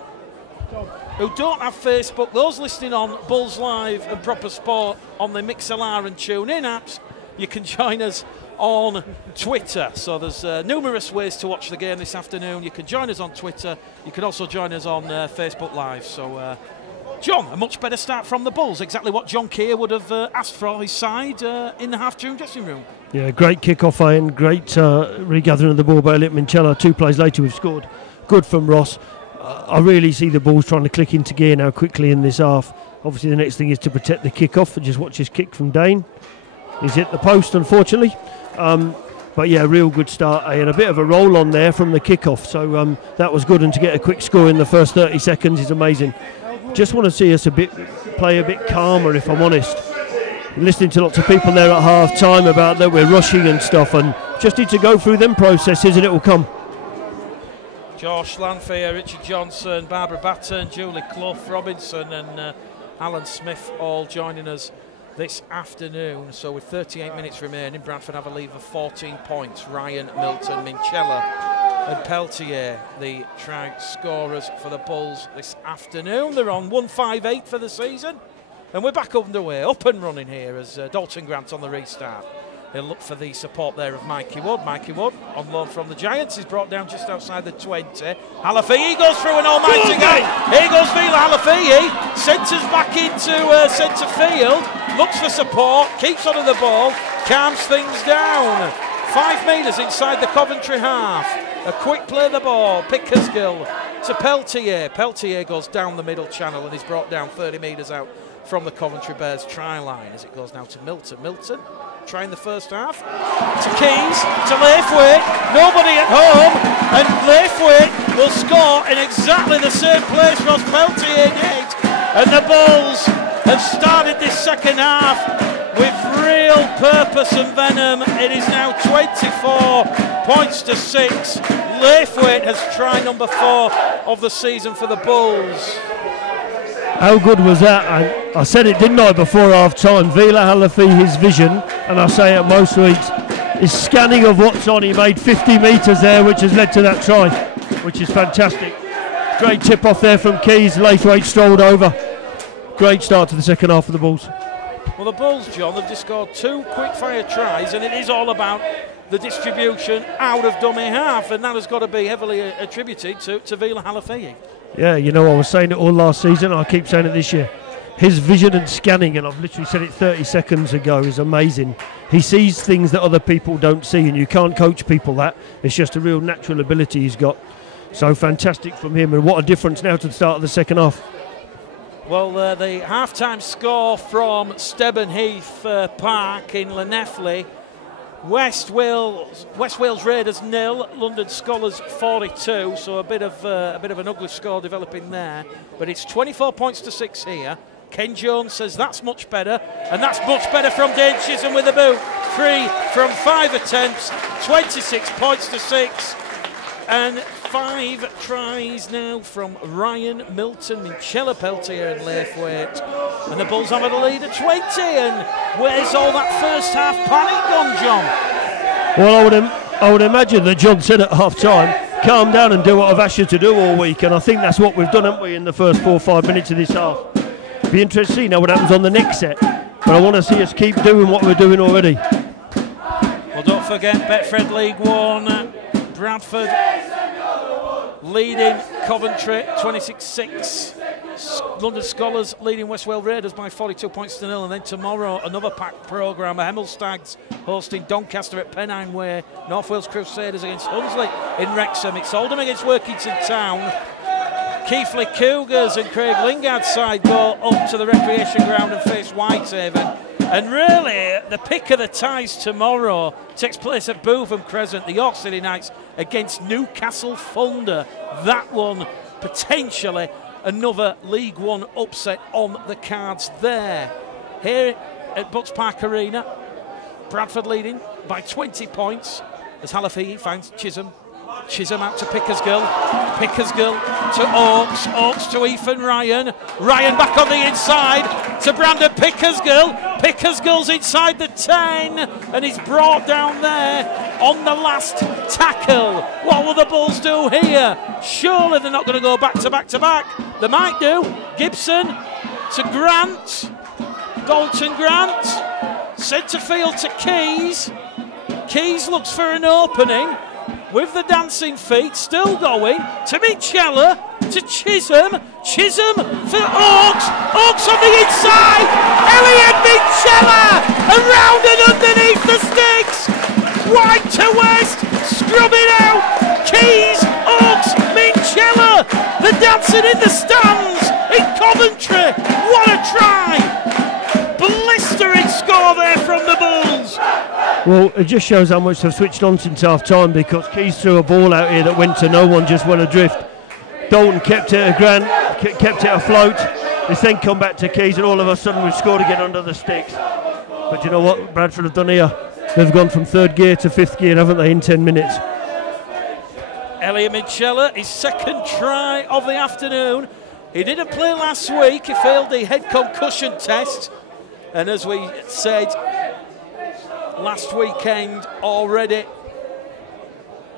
who don't have Facebook, those listening on Bulls Live and Proper Sport on the MixLR and TuneIn apps, you can join us on Twitter. So there's numerous ways to watch the game this afternoon. You can join us on Twitter. You can also join us on Facebook Live. So, John, a much better start from the Bulls. Exactly what John Keir would have asked for his side in the half-time dressing room. Yeah, great kick-off, Ian. Great regathering of the ball by Elliot Minchella. 2 plays later, we've scored. Good from Ross. I really see the Bulls trying to click into gear now quickly in this half. Obviously, the next thing is to protect the kick-off. Just watch his kick from Dane. He's hit the post, unfortunately. But yeah, real good start, and a bit of a roll on there from the kick-off. So that was good, and to get a quick score in the first 30 seconds is amazing. Just want to see us play a bit calmer, if I'm honest. Listening to lots of people there at half-time about that we're rushing and stuff, and just need to go through them processes and it will come. Josh Lanphier, Richard Johnson, Barbara Batten, Julie Clough, Robinson and Alan Smith all joining us this afternoon. So with 38 minutes remaining, Bradford have a lead of 14 points. Ryan, Milton, Minchella and Peltier, the try scorers for the Bulls this afternoon. They're on 158 for the season. And we're back underway, up and running here as Dalton Grant on the restart. He'll look for the support there of Mikey Wood. Mikey Wood, on loan from the Giants, is brought down just outside the 20. Halafi'i goes through an almighty guy. Here goes Vila Halafi'i. Centres back into centre field. Looks for support, keeps onto the ball, calms things down. 5 metres inside the Coventry half. A quick play of the ball, Pickersgill to Peltier. Peltier goes down the middle channel and is brought down 30 metres out from the Coventry Bears try line as it goes now to Milton. Milton trying the first half to Keys, to Laithwaite, nobody at home, and Laithwaite will score in exactly the same place Ross Peltier did. And the Bulls have started this second half with real purpose and venom. It is now 24 points to 6. Laithwaite has try number 4 of the season for the Bulls. How good was that? I said it, didn't I, before half-time. Vila Halafi'i, his vision, and I say it most weeks, his scanning of what's on. He made 50 metres there, which has led to that try, which is fantastic. Great tip-off there from Keys. Laithwaite strolled over. Great start to the second half of the Bulls. Well, the Bulls, John, have just scored 2 quick-fire tries, and it is all about the distribution out of dummy half, and that has got to be heavily attributed to Vila Halafi'i. Yeah, you know, I was saying it all last season, I keep saying it this year. His vision and scanning, and I've literally said it 30 seconds ago, is amazing. He sees things that other people don't see, and you can't coach people that. It's just a real natural ability he's got. So fantastic from him, and what a difference now to the start of the second half. Well, the half-time score from Stebben Heath Park in Llanelli. West Wales Raiders 0, London Scholars 42. So a bit of an ugly score developing there. But it's 24 points to 6 here. Ken Jones says that's much better, and that's much better from Dane Chisholm with a boot. 3 from 5 attempts, 26 points to 6, and 5 tries now from Ryan, Milton, Minchella, Peltier and Laithwaite. And the Bulls have a lead of 20, and where's all that first half panic gone, John? Well, I would imagine that John said at half-time, calm down and do what I've asked you to do all week, and I think that's what we've done, haven't we, in the first 4 or 5 minutes of this half. Be interested to see now what happens on the next set, but I want to see us keep doing what we're doing already. Well, don't forget, Betfred League 1, Bradford leading Coventry 26-6. London Scholars leading West Wales Raiders by 42 points to 0. And then tomorrow, another packed programme. Hemel Stags hosting Doncaster at Pennine Way. North Wales Crusaders against Hunsley in Wrexham. It's Oldham against Workington Town. Keighley Cougars and Craig Lingard's side go up to the recreation ground and face Whitehaven. And really, the pick of the ties tomorrow takes place at Bootham Crescent. The York City Knights against Newcastle Thunder. That one potentially another League One upset on the cards there. Here at Butts Park Arena, Bradford leading by 20 points as Halafi'i finds Chisholm. Chisholm out to Pickersgill. Pickersgill to Oakes. Oakes to Ethan Ryan. Ryan back on the inside to Brandon Pickersgill. Pickersgill's inside the 10 and he's brought down there on the last tackle. What will the Bulls do here? Surely they're not going to go back to back to back. They might do. Gibson to Grant. Dalton Grant. Centre field to Keys. Keys looks for an opening with the dancing feet, still going to Michela, to Chisholm. Chisholm for Oaks. Oaks on the inside. Elliot Michela around and underneath the sticks. Wide to west, scrubbing out. Keys, Oaks, Michela. The dancing in the stands in Coventry. What a try! Blistering score there from the Bulls. Well, it just shows how much they've switched on since half time, because Keys threw a ball out here that went to no one, just went adrift. Dalton kept it a Grant, kept it afloat. It's then come back to Keys, and all of a sudden we've scored again under the sticks. But you know what Bradford have done here? They've gone from third gear to fifth gear, haven't they, in 10 minutes? Elliot Michela, his second try of the afternoon. He didn't play last week, he failed the head concussion test. And as we said last weekend already,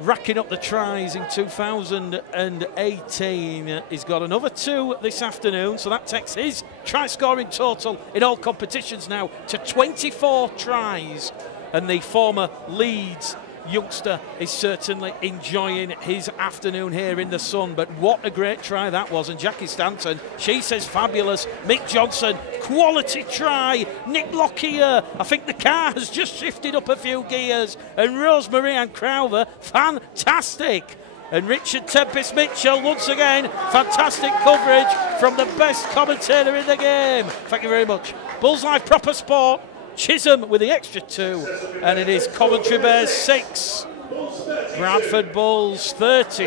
racking up the tries in 2018. He's got another 2 this afternoon, so that takes his try scoring total in all competitions now to 24 tries. And the former Leeds youngster is certainly enjoying his afternoon here in the sun. But what a great try that was. And Jackie Stanton, she says fabulous. Mick Johnson, quality try. Nick Lockyer, I think the car has just shifted up a few gears. And Rosemary Ann Crowther, fantastic. And Richard Tempest Mitchell, once again, fantastic coverage from the best commentator in the game. Thank you very much. Bulls Live Proper Sport. Chisholm with the extra 2, and it is Coventry Bears 6, Bradford Bulls 32.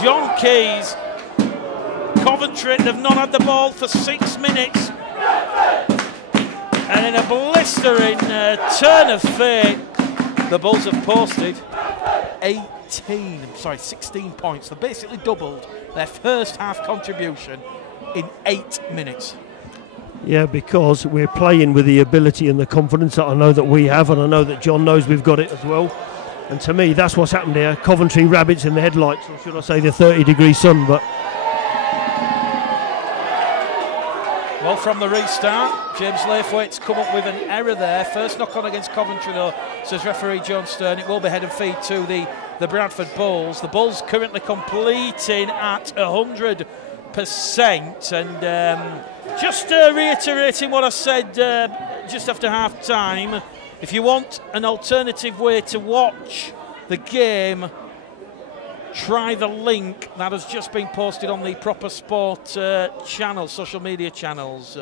John Keys, Coventry have not had the ball for 6 minutes, and in a blistering turn of fate, the Bulls have posted 16 points. They basically doubled their first half contribution in 8 minutes. Yeah, because we're playing with the ability and the confidence that I know that we have, and I know that John knows we've got it as well. And to me, that's what's happened here. Coventry rabbits in the headlights, or should I say the 30-degree sun. But well, from the restart, James Laithwaite's come up with an error there. First knock on against Coventry, though, says referee John Stern. It will be head and feed to the Bradford Bulls. The Bulls currently completing at 100%. And just reiterating what I said just after half time, if you want an alternative way to watch the game, try the link that has just been posted on the Proper Sport channel, social media channels,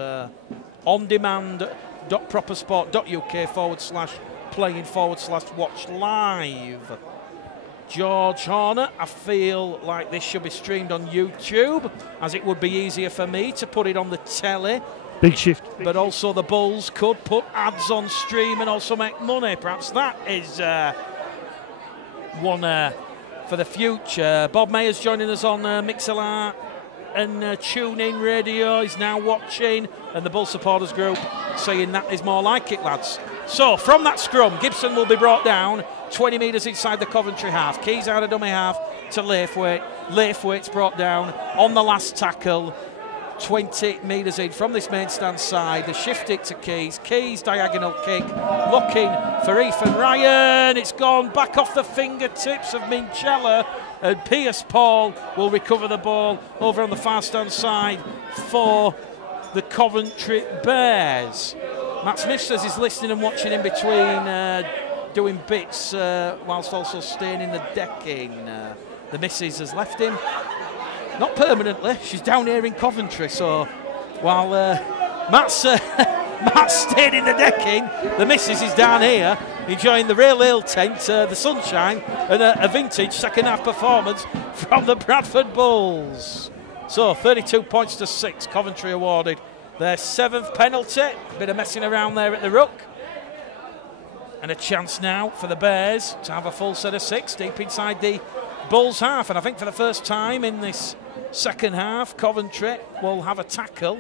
ondemand.propersport.uk/playing/watch live. George Horner, I feel like this should be streamed on YouTube, as it would be easier for me to put it on the telly. Big shift. But also the Bulls could put ads on stream and also make money. Perhaps that is one for the future. Bob Mayer's joining us on Mixlr and TuneIn Radio. He's now watching, and the Bull supporters group saying that is more like it, lads. So from that scrum, Gibson will be brought down 20 metres inside the Coventry half. Keys out of dummy half to Laithwaite. Laithwaite's brought down on the last tackle. 20 metres in from this main stand side. They shift it to Keys. Keys diagonal kick, looking for Ethan Ryan. It's gone back off the fingertips of Minchella, and Pierce Paul will recover the ball over on the far stand side for the Coventry Bears. Matt Smith says he's listening and watching in between, doing bits whilst also staying in the decking. The missus has left him. Not permanently, she's down here in Coventry, so while Matt's stayed in the decking, the missus is down here enjoying the real ale tent, the sunshine, and a vintage second half performance from the Bradford Bulls. So 32 points to 6, Coventry awarded their 7th penalty. Bit of messing around there at the ruck. And a chance now for the Bears to have a full set of 6 deep inside the Bulls half. And I think for the first time in this second half, Coventry will have a tackle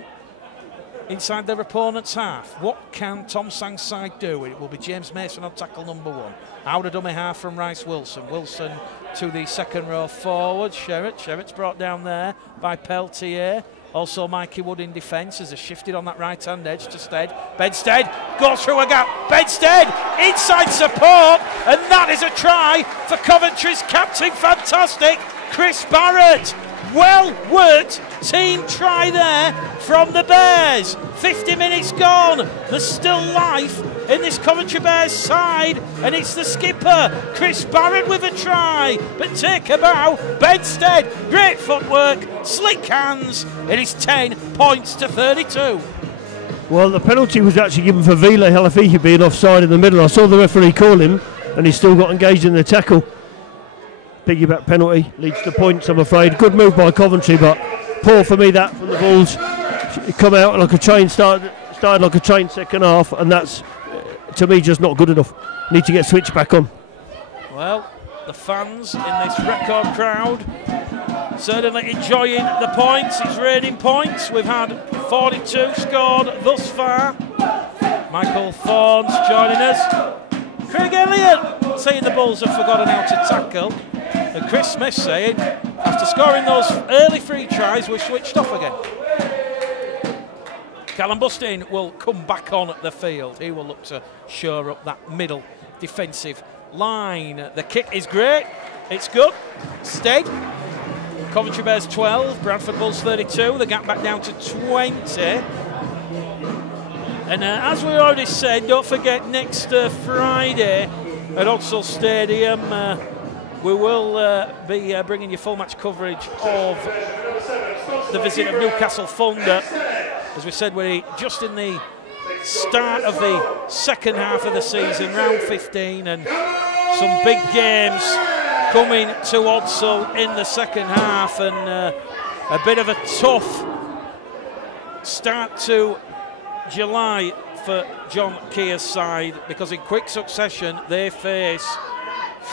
inside their opponent's half. What can Tom Sang's side do? It will be James Mason on tackle number 1. Out of dummy half from Rice Wilson. Wilson to the second row forward. Sherritt. Sherritt's brought down there by Peltier. Also Mikey Wood in defence as they shifted on that right-hand edge to Stead. Benstead goes through a gap. Benstead inside support, and that is a try for Coventry's captain. Fantastic, Chris Barrett. Well worked team try there from the Bears. 50 minutes gone. There's still life in this Coventry Bears side, and it's the skipper, Chris Barrett, with a try. But take a bow, Benstead, great footwork, slick hands. It is 10 points to 32. Well, the penalty was actually given for Vila Halafihi being offside in the middle. I saw the referee call him, and he still got engaged in the tackle. Piggyback penalty leads to points, I'm afraid. Good move by Coventry, but poor for me that from the Bulls. It come out like a train, started like a train second half, and that's, to me, just not good enough. Need to get switched back on. Well, the fans in this record crowd certainly enjoying the points. It's raining points. We've had 42 scored thus far. Michael Thorne's joining us. Craig Elliott saying the Bulls have forgotten how to tackle. And Chris Smith saying, after scoring those early free tries, we're switched off again. Callum Bustin will come back on the field. He will look to shore up that middle defensive line. The kick is great. It's good. Stead. Coventry Bears 12, Bradford Bulls 32. The gap back down to 20. And as we already said, don't forget next Friday at Odsal Stadium, we will be bringing you full match coverage of the visit of Newcastle Thunder. As we said, we're just in the start of the second half of the season, round 15, and some big games coming to Odsal in the second half, and a bit of a tough start to July for John Keir's side, because in quick succession they face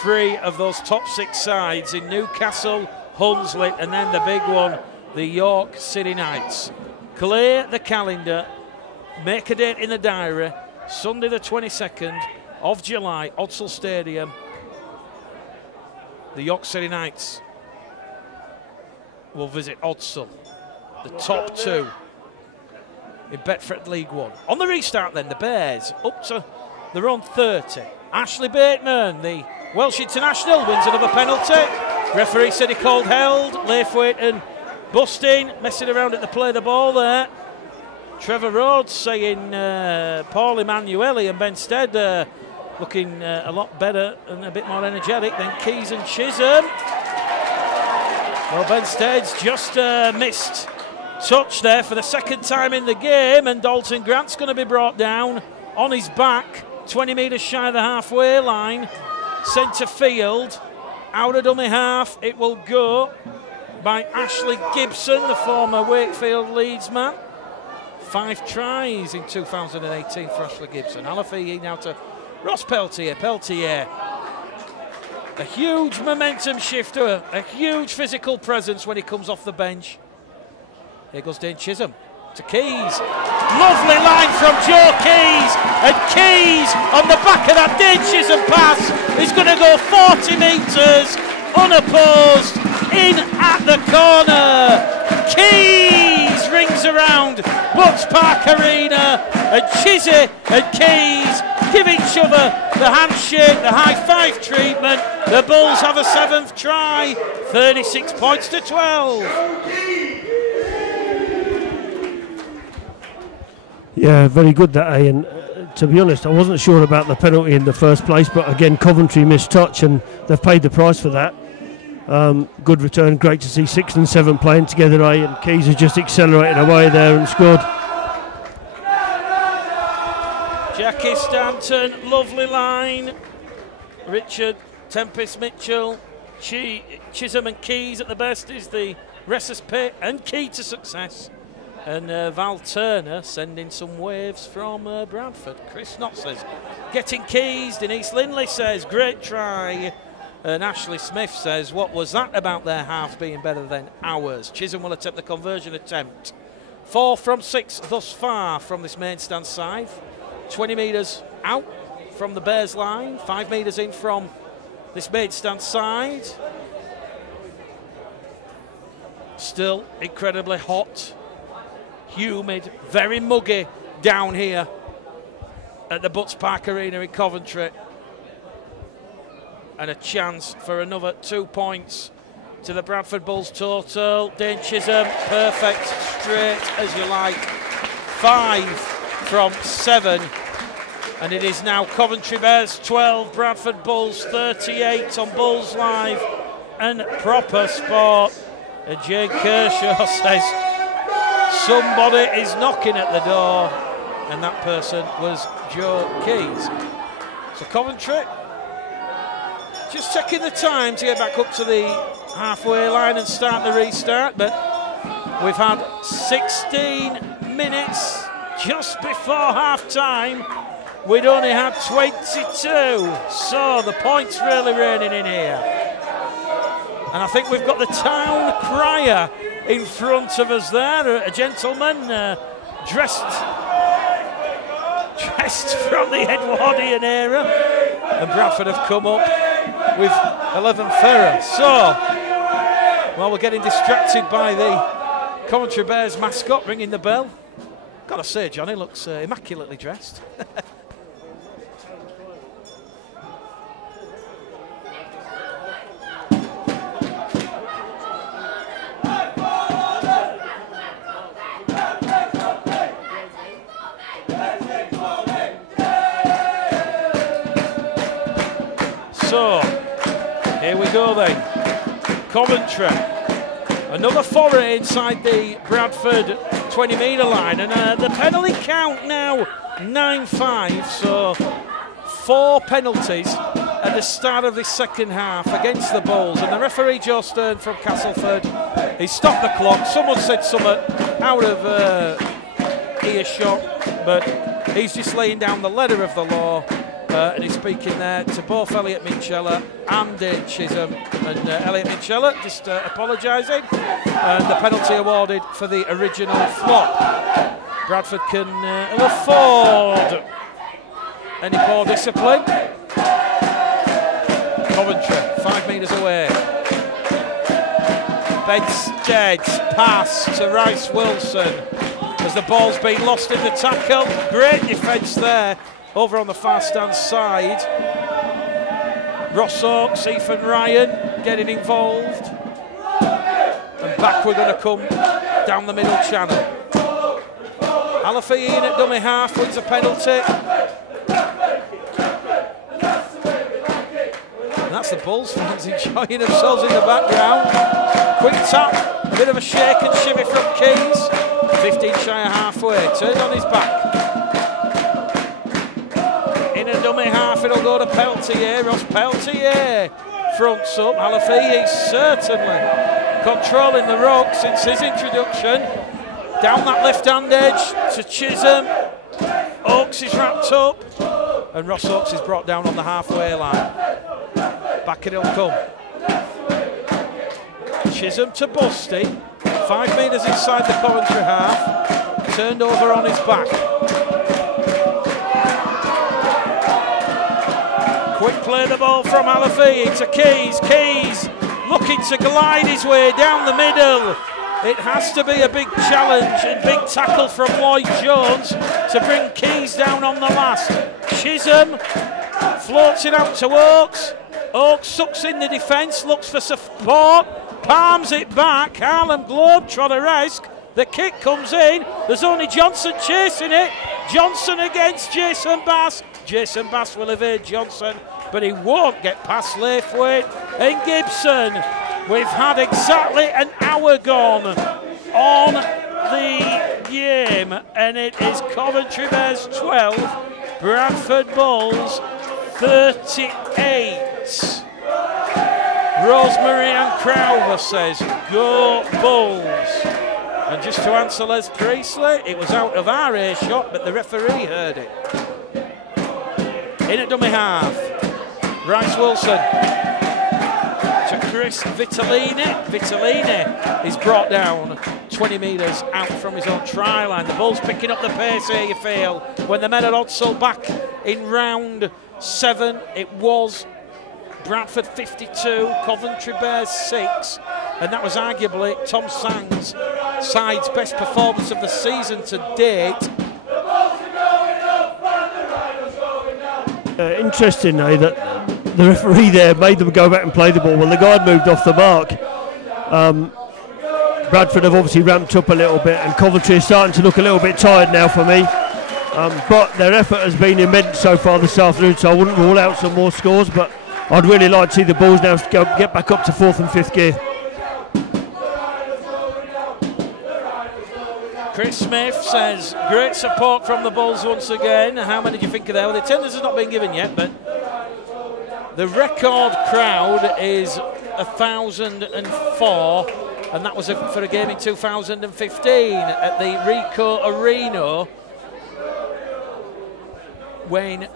3 of those top 6 sides in Newcastle, Hunslet, and then the big one, the York City Knights. Clear the calendar, make a date in the diary, Sunday the 22nd of July, Odsal Stadium. The York City Knights will visit Odsal, the top 2 in Betfred League 1. On the restart then, the Bears up to their own 30. Ashley Bateman, the Welsh international, wins another penalty. Referee said he called held. Laithwaite and Bustin messing around at the play of the ball there. Trevor Rhodes saying Paul Emanuele and Benstead looking a lot better and a bit more energetic than Keys and Chisholm. Well, Benstead's just missed touch there for the second time in the game, and Dalton Grant's going to be brought down on his back, 20 metres shy of the halfway line. Centre field, out of dummy half, it will go by Ashley Gibson, the former Wakefield Leeds man. 5 tries in 2018 for Ashley Gibson. Halafihi now to Ross Peltier. Peltier, a huge momentum shifter, a huge physical presence when he comes off the bench. Here goes Dane Chisholm to Keys. Lovely line from Joe Keys, and Keys on the back of that Dane Chisholm pass is going to go 40 metres unopposed in at the corner. Keys rings around Butts Park Arena, and Chizzy and Keys give each other the handshake, the high five treatment. The Bulls have a 7th try, 36 points to 12. Yeah, very good that, and to be honest, I wasn't sure about the penalty in the first place, but again, Coventry missed touch and they've paid the price for that. Good return, great to see 6 and 7 playing together, and Keys has just accelerated away there and scored. Jackie Stanton, lovely line. Richard, Tempest Mitchell, Chisholm and Keys at the best is the recipe and key to success. And Val Turner sending some waves from Bradford. Chris Knott says, getting Keys. Denise Lindley says, great try. And Ashley Smith says, what was that about their halves being better than ours? Chisholm will attempt the conversion attempt. 4 from 6 thus far from this main stand side. 20 metres out from the Bears line. 5 metres in from this main stand side. Still incredibly hot humid, very muggy down here at the Butts Park Arena in Coventry. And a chance for another 2 points to the Bradford Bulls total. Dane Chisholm, perfect, straight as you like. 5 from 7. And it is now Coventry Bears 12, Bradford Bulls 38 on Bulls Live and Proper Sport. And Jane Kershaw says somebody is knocking at the door, and that person was Joe Keys. So Coventry just taking the time to get back up to the halfway line and start the restart, but we've had 16 minutes just before half time. We'd only had 22, so the points really raining in here. And I think we've got the town crier in front of us there, a gentleman dressed from the Edwardian era, and Bradford have come up with 11 Ferrer. So, well, we're getting distracted by the Coventry Bears mascot ringing the bell. Gotta say, Johnny looks immaculately dressed. So, here we go then. Coventry. Another foray inside the Bradford 20-metre line. And the penalty count now 9-5. So, 4 penalties at the start of this second half against the Bulls. And the referee, Joe Stern from Castleford, he stopped the clock. Someone said something out of earshot, but he's just laying down the letter of the law. And he's speaking there to both Elliot Minchella and Dane Chisholm. And Elliot Minchella just apologising. And the penalty awarded for the original flop. Bradford can afford any poor discipline. Coventry, 5 metres away. Bedstead's pass to Rice Wilson as the ball's been lost in the tackle. Great defence there. Over on the far stand side, Ross Oakes, Ethan Ryan getting involved. And back we're going to come down the middle channel. Alafi in at dummy half, wins a penalty. And that's the Bulls fans enjoying themselves in the background. Quick tap, a bit of a shake and shimmy from Keys. 15 shy of halfway, turned on his back. In a dummy half, it'll go to Peltier. Ross Peltier fronts up. Alafi certainly controlling the rock since his introduction. Down that left-hand edge to Chisholm. Oakes is wrapped up. And Ross Oakes is brought down on the halfway line. Back it'll come. Chisholm to Busty. 5 metres inside the Coventry half. Turned over on his back. Quick play the ball from Alafi to Keys. Keys looking to glide his way down the middle. It has to be a big challenge and big tackle from Lloyd Jones to bring Keys down on the last. Chisholm floats it out to Oakes. Oakes sucks in the defence, looks for support, palms it back. Harlem Globetrotter-esque. The kick comes in. There's only Johnson chasing it. Johnson against Jason Bass. Jason Bass will evade Johnson, but he won't get past Laithwaite and Gibson. We've had exactly an hour gone on the game, and it is Coventry Bears 12, Bradford Bulls 38. Rosemary Ann Crowther says, "Go Bulls." And just to answer Les Priestley, it was out of our earshot, but the referee heard it. In at dummy half, Rice Wilson to Chris Vitellini. Vitellini is brought down 20 metres out from his own try line. The Bulls picking up the pace here, you feel. When they met at Odsall back in round 7, it was Bradford 52, Coventry Bears 6. and that was arguably Tom Sang's side's best performance of the season to date. Interesting, that the referee there made them go back and play the ball. Well, the guy moved off the mark. Bradford have obviously ramped up a little bit, and Coventry is starting to look a little bit tired now for me. But their effort has been immense so far this afternoon, so I wouldn't rule out some more scores, but I'd really like to see the Bulls now get back up to 4th and 5th gear. Chris Smith says, great support from the Bulls once again. How many do you think are there? Well, the attendance has not been given yet, but the record crowd is 1,004, and that was for a game in 2015 at the Ricoh Arena when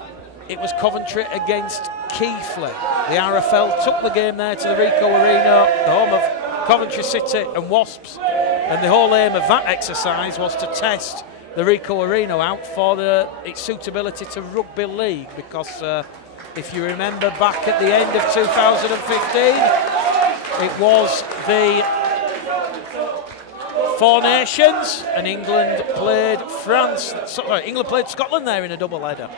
it was Coventry against Keighley. The RFL took the game there to the Ricoh Arena, the home of Coventry City and Wasps, and the whole aim of that exercise was to test the Ricoh Arena out for its suitability to rugby league, because if you remember back at the end of 2015, it was the Four Nations, and England played England played Scotland there in a double header.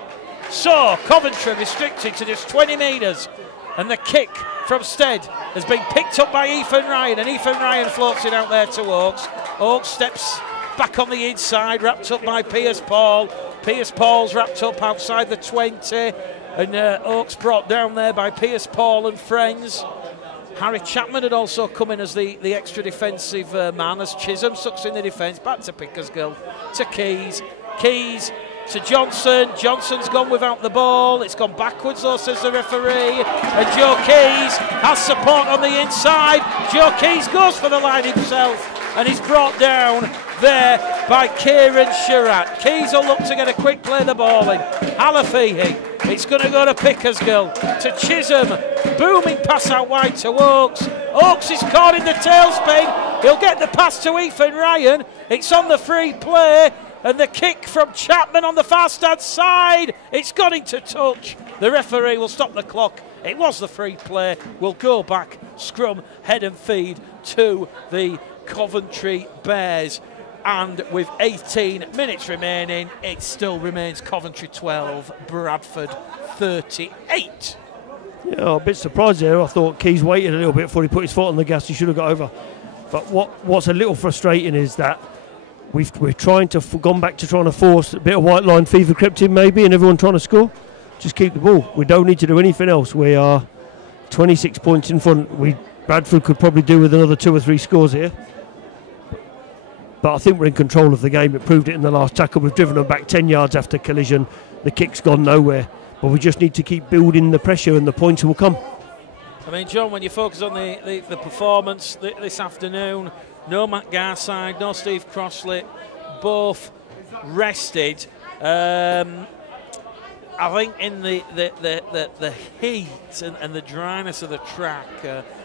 So Coventry restricted to just 20 metres, and the kick from Stead has been picked up by Ethan Ryan, and Ethan Ryan floats it out there to Oakes. Oakes steps back on the inside, wrapped up by Piers Paul. Piers Paul's wrapped up outside the 20, and Oakes brought down there by Piers Paul and friends. Harry Chapman had also come in as the extra defensive man, as Chisholm sucks in the defence. Back to Pickersgill, to Keys. Keys to Johnson. Johnson's gone without the ball. It's gone backwards, though, says the referee. And Joe Keys has support on the inside. Joe Keys goes for the line himself, and he's brought down there by Kieran Sherratt. Keys will look to get a quick play the ball in. Alafihi. It's going to go to Pickersgill, to Chisholm. Booming pass out wide to Oakes. Oakes is caught in the tailspin. He'll get the pass to Ethan Ryan. It's on the free play. And the kick from Chapman on the far stand side. It's got into touch. The referee will stop the clock. It was the free play. We'll go back, scrum, head and feed to the Coventry Bears. And with 18 minutes remaining, it still remains Coventry 12, Bradford 38. Yeah, I'm a bit surprised there. I thought Keys waited a little bit before he put his foot on the gas. He should have got over. But what's a little frustrating is that we're gone back to trying to force a bit of white line fever crept in maybe, and everyone trying to score. Just keep the ball. We don't need to do anything else. We are 26 points in front. Bradford could probably do with another 2 or 3 scores here. But I think we're in control of the game. It proved it in the last tackle. We've driven them back 10 yards after collision. The kick's gone nowhere. But we just need to keep building the pressure, and the points will come. I mean, John, when you focus on the performance this afternoon, no Matt Garside, no Steve Crossley, both rested. I think in the heat and the dryness of the track,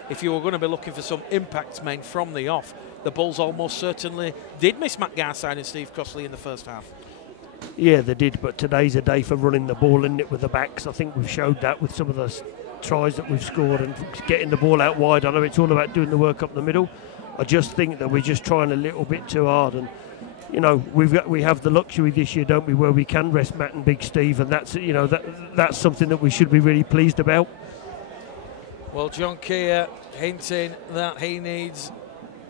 if you were going to be looking for some impact men from the off, the Bulls almost certainly did miss Matt Garside and Steve Crossley in the first half. Yeah, they did, but today's a day for running the ball, isn't it, with the backs. I think we've showed that with some of the tries that we've scored and getting the ball out wide. I know it's all about doing the work up the middle. I just think that we're just trying a little bit too hard, and you know we have the luxury this year, don't we, where we can rest Matt and Big Steve, and that's that's something that we should be really pleased about. Well, John Keir hinting that he needs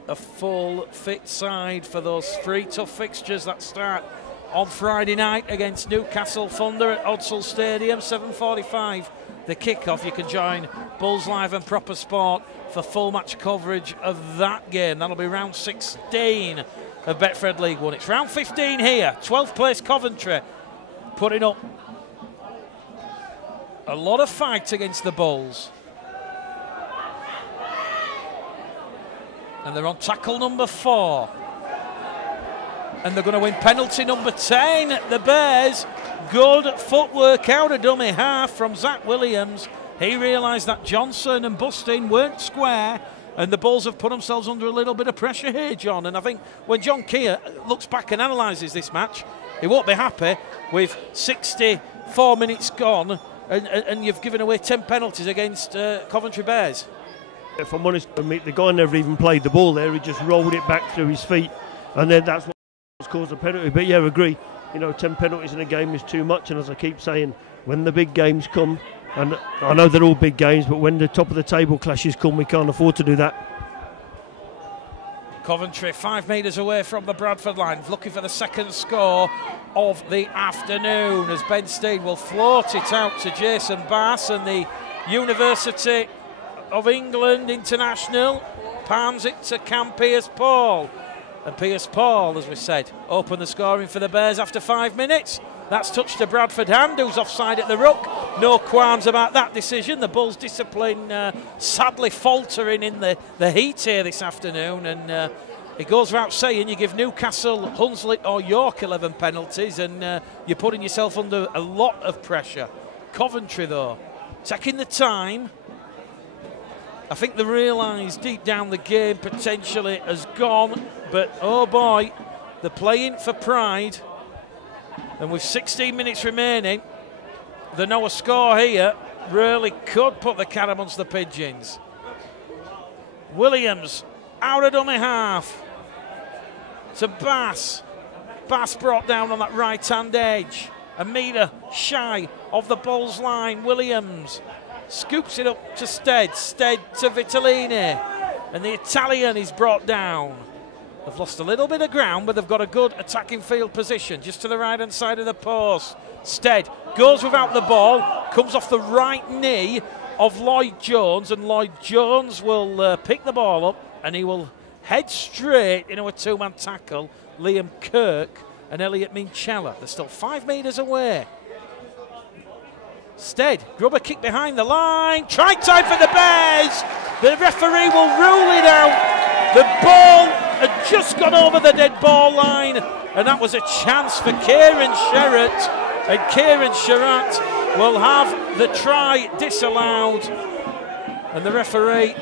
a full fit side for those 3 tough fixtures that start on Friday night against Newcastle Thunder at Odsal Stadium, 7:45. The kick-off. You can join Bulls Live and Proper Sport for full match coverage of that game. That'll be round 16 of Betfred League 1. It's round 15 here. 12th place Coventry putting up a lot of fight against the Bulls. And they're on tackle number 4. And they're going to win penalty number 10. The Bears, good footwork out of dummy half from Zach Williams. He realised that Johnson and Bustin weren't square, and the Bulls have put themselves under a little bit of pressure here, John. And I think when John Keir looks back and analyses this match, he won't be happy with 64 minutes gone, and you've given away 10 penalties against Coventry Bears. If I'm honest, the guy never even played the ball there. He just rolled it back through his feet, and then that's what's caused the penalty. But yeah, I agree. 10 penalties in a game is too much, and as I keep saying, when the big games come, and I know they're all big games, but when the top of the table clashes come, we can't afford to do that. Coventry 5 metres away from the Bradford line, looking for the second score of the afternoon, as Ben Steed will float it out to Jason Bass, and the University of England international palms it to Cam Pearce-Paul. And Pearce-Paul, as we said, opened the scoring for the Bears after 5 minutes. That's touched a Bradford hand, who's offside at the ruck. No qualms about that decision. The Bulls' discipline sadly faltering in the heat here this afternoon. And it goes without saying, you give Newcastle, Hunslet or York 11 penalties and you're putting yourself under a lot of pressure. Coventry, though, taking the time. I think they realise deep down the game potentially has gone, but oh boy, they're playing for pride. And with 16 minutes remaining, the no score here really could put the cat amongst the pigeons. Williams out of dummy half to Bass. Bass brought down on that right-hand edge. A metre shy of the Bulls line. Williams scoops it up to Stead. Stead to Vitellini. And the Italian is brought down. They've lost a little bit of ground, but they've got a good attacking field position just to the right-hand side of the post. Stead goes without the ball, comes off the right knee of Lloyd Jones, and Lloyd Jones will pick the ball up, and he will head straight into a two-man tackle. Liam Kirk and Elliot Minchella. They're still 5 metres away. Stead, grubber kick behind the line. Try time for the Bears. The referee will rule it out. The ball had just gone over the dead ball line, and that was a chance for Kieran Sherratt. And Kieran Sherratt will have the try disallowed. And the referee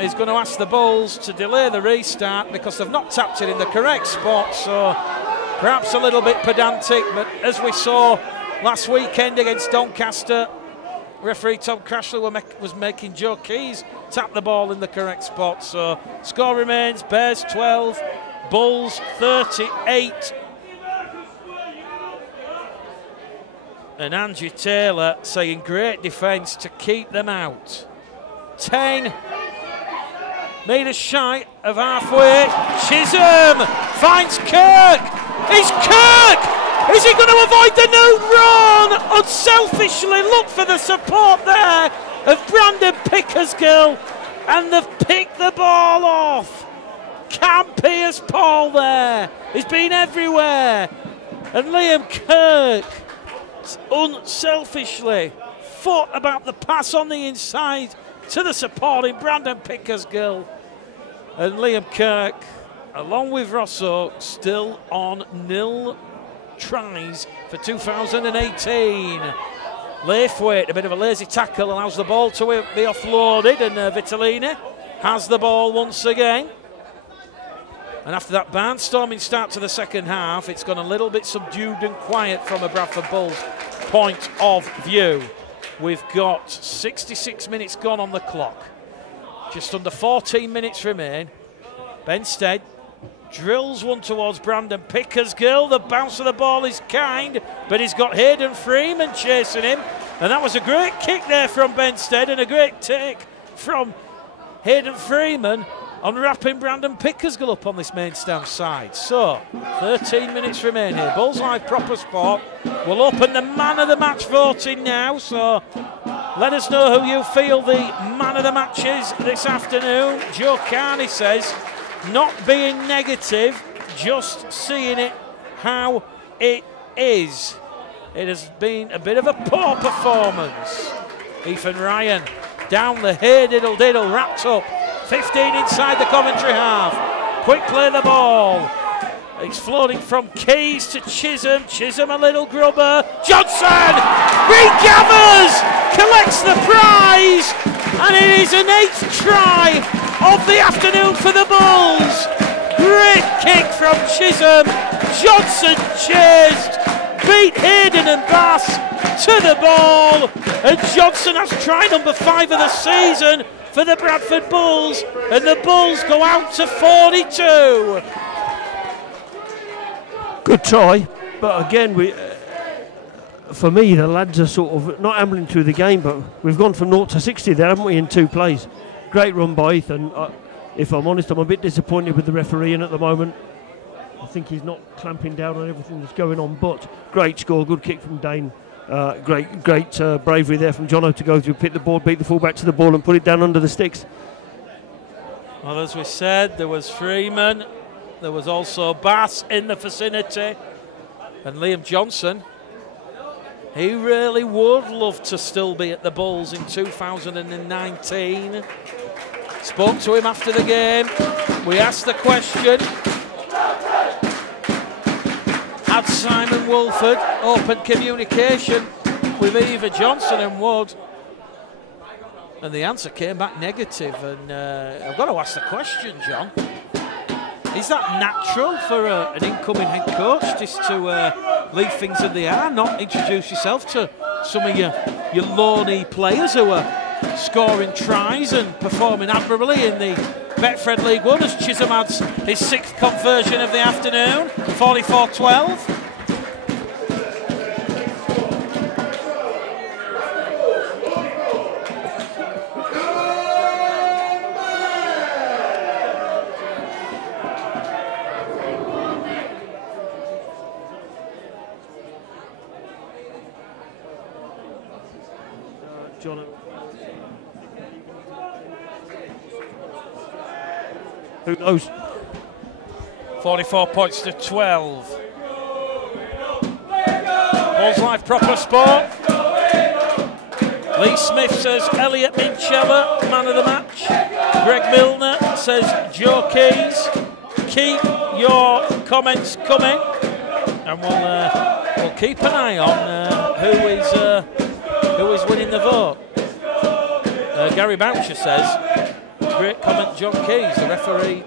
is going to ask the Bulls to delay the restart because they've not tapped it in the correct spot. So perhaps a little bit pedantic, but as we saw last weekend against Doncaster, referee Tom Crashler was making Joe Keys tap the ball in the correct spot. So score remains Bears 12, Bulls 38. And Andrew Taylor saying great defence to keep them out. 10 metres shy of halfway. Chisholm finds Kirk. It's Kirk! Is he going to avoid the new run? Unselfishly look for the support there of Brandon Pickersgill, and they've picked the ball off. Cam Pearce-Paul there. He's been everywhere. And Liam Kirk unselfishly thought about the pass on the inside to the supporting Brandon Pickersgill. And Liam Kirk, along with Rosso, still on 0 tries for 2018. Laithwaite, a bit of a lazy tackle, allows the ball to be offloaded, and Vitellini has the ball once again. And after that barnstorming start to the second half, it's gone a little bit subdued and quiet from a Bradford Bulls point of view. We've got 66 minutes gone on the clock. Just under 14 minutes remain. Ben Stead drills one towards Brandon Pickersgill. The bounce of the ball is kind, but he's got Hayden Freeman chasing him. And that was a great kick there from Ben Stead, and a great take from Hayden Freeman, unwrapping Brandon Pickersgill up on this main stand side. So 13 minutes remain here. Bulls Live Proper Sport will open the man of the match voting now. So let us know who you feel the man of the match is this afternoon. Joe Carney says, not being negative, just seeing it how it is. It has been a bit of a poor performance. Ethan Ryan down the here diddle diddle, wrapped up. 15 inside the Coventry half. Quick play the ball. It's floating from Keys to Chisholm. Chisholm a little grubber. Johnson regathers, collects the prize, and it is an 8th try of the afternoon for the Bulls. Great kick from Chisholm. Johnson chased, beat Hayden and Bass to the ball, and Johnson has try number 5 of the season for the Bradford Bulls, and the Bulls go out to 42. Good try, but again, for me, the lads are sort of not ambling through the game, but we've gone from 0 to 60 there, haven't we, in 2 plays. Great run by Ethan. If I'm honest, I'm a bit disappointed with the refereeing at the moment. I think he's not clamping down on everything that's going on, but great score, good kick from Dane. Great bravery there from Jono to go through, pick the ball, beat the fullback to the ball and put it down under the sticks. Well, as we said, there was Freeman, there was also Bass in the vicinity, and Liam Johnson. He really would love to still be at the Bulls in 2019. Spoke to him after the game. We asked the question, had Simon Wolford open communication with Eva Johnson and Wood? And the answer came back negative. And I've got to ask the question, John. Is that natural for an incoming head coach, just to leave things in the air, not introduce yourself to some of your loanee players who are scoring tries and performing admirably in the Betfred League 1 as Chisholm adds his 6th conversion of the afternoon, 44-12. John. Who knows? 44 points to 12. Bulls Live proper sport. Lee Smith says Elliot Minchella, man of the match. Greg Milner says Joe Keys. Keep your comments coming, and we'll keep an eye on who is winning the vote. Gary Boucher says, great comment, John Keys. The referee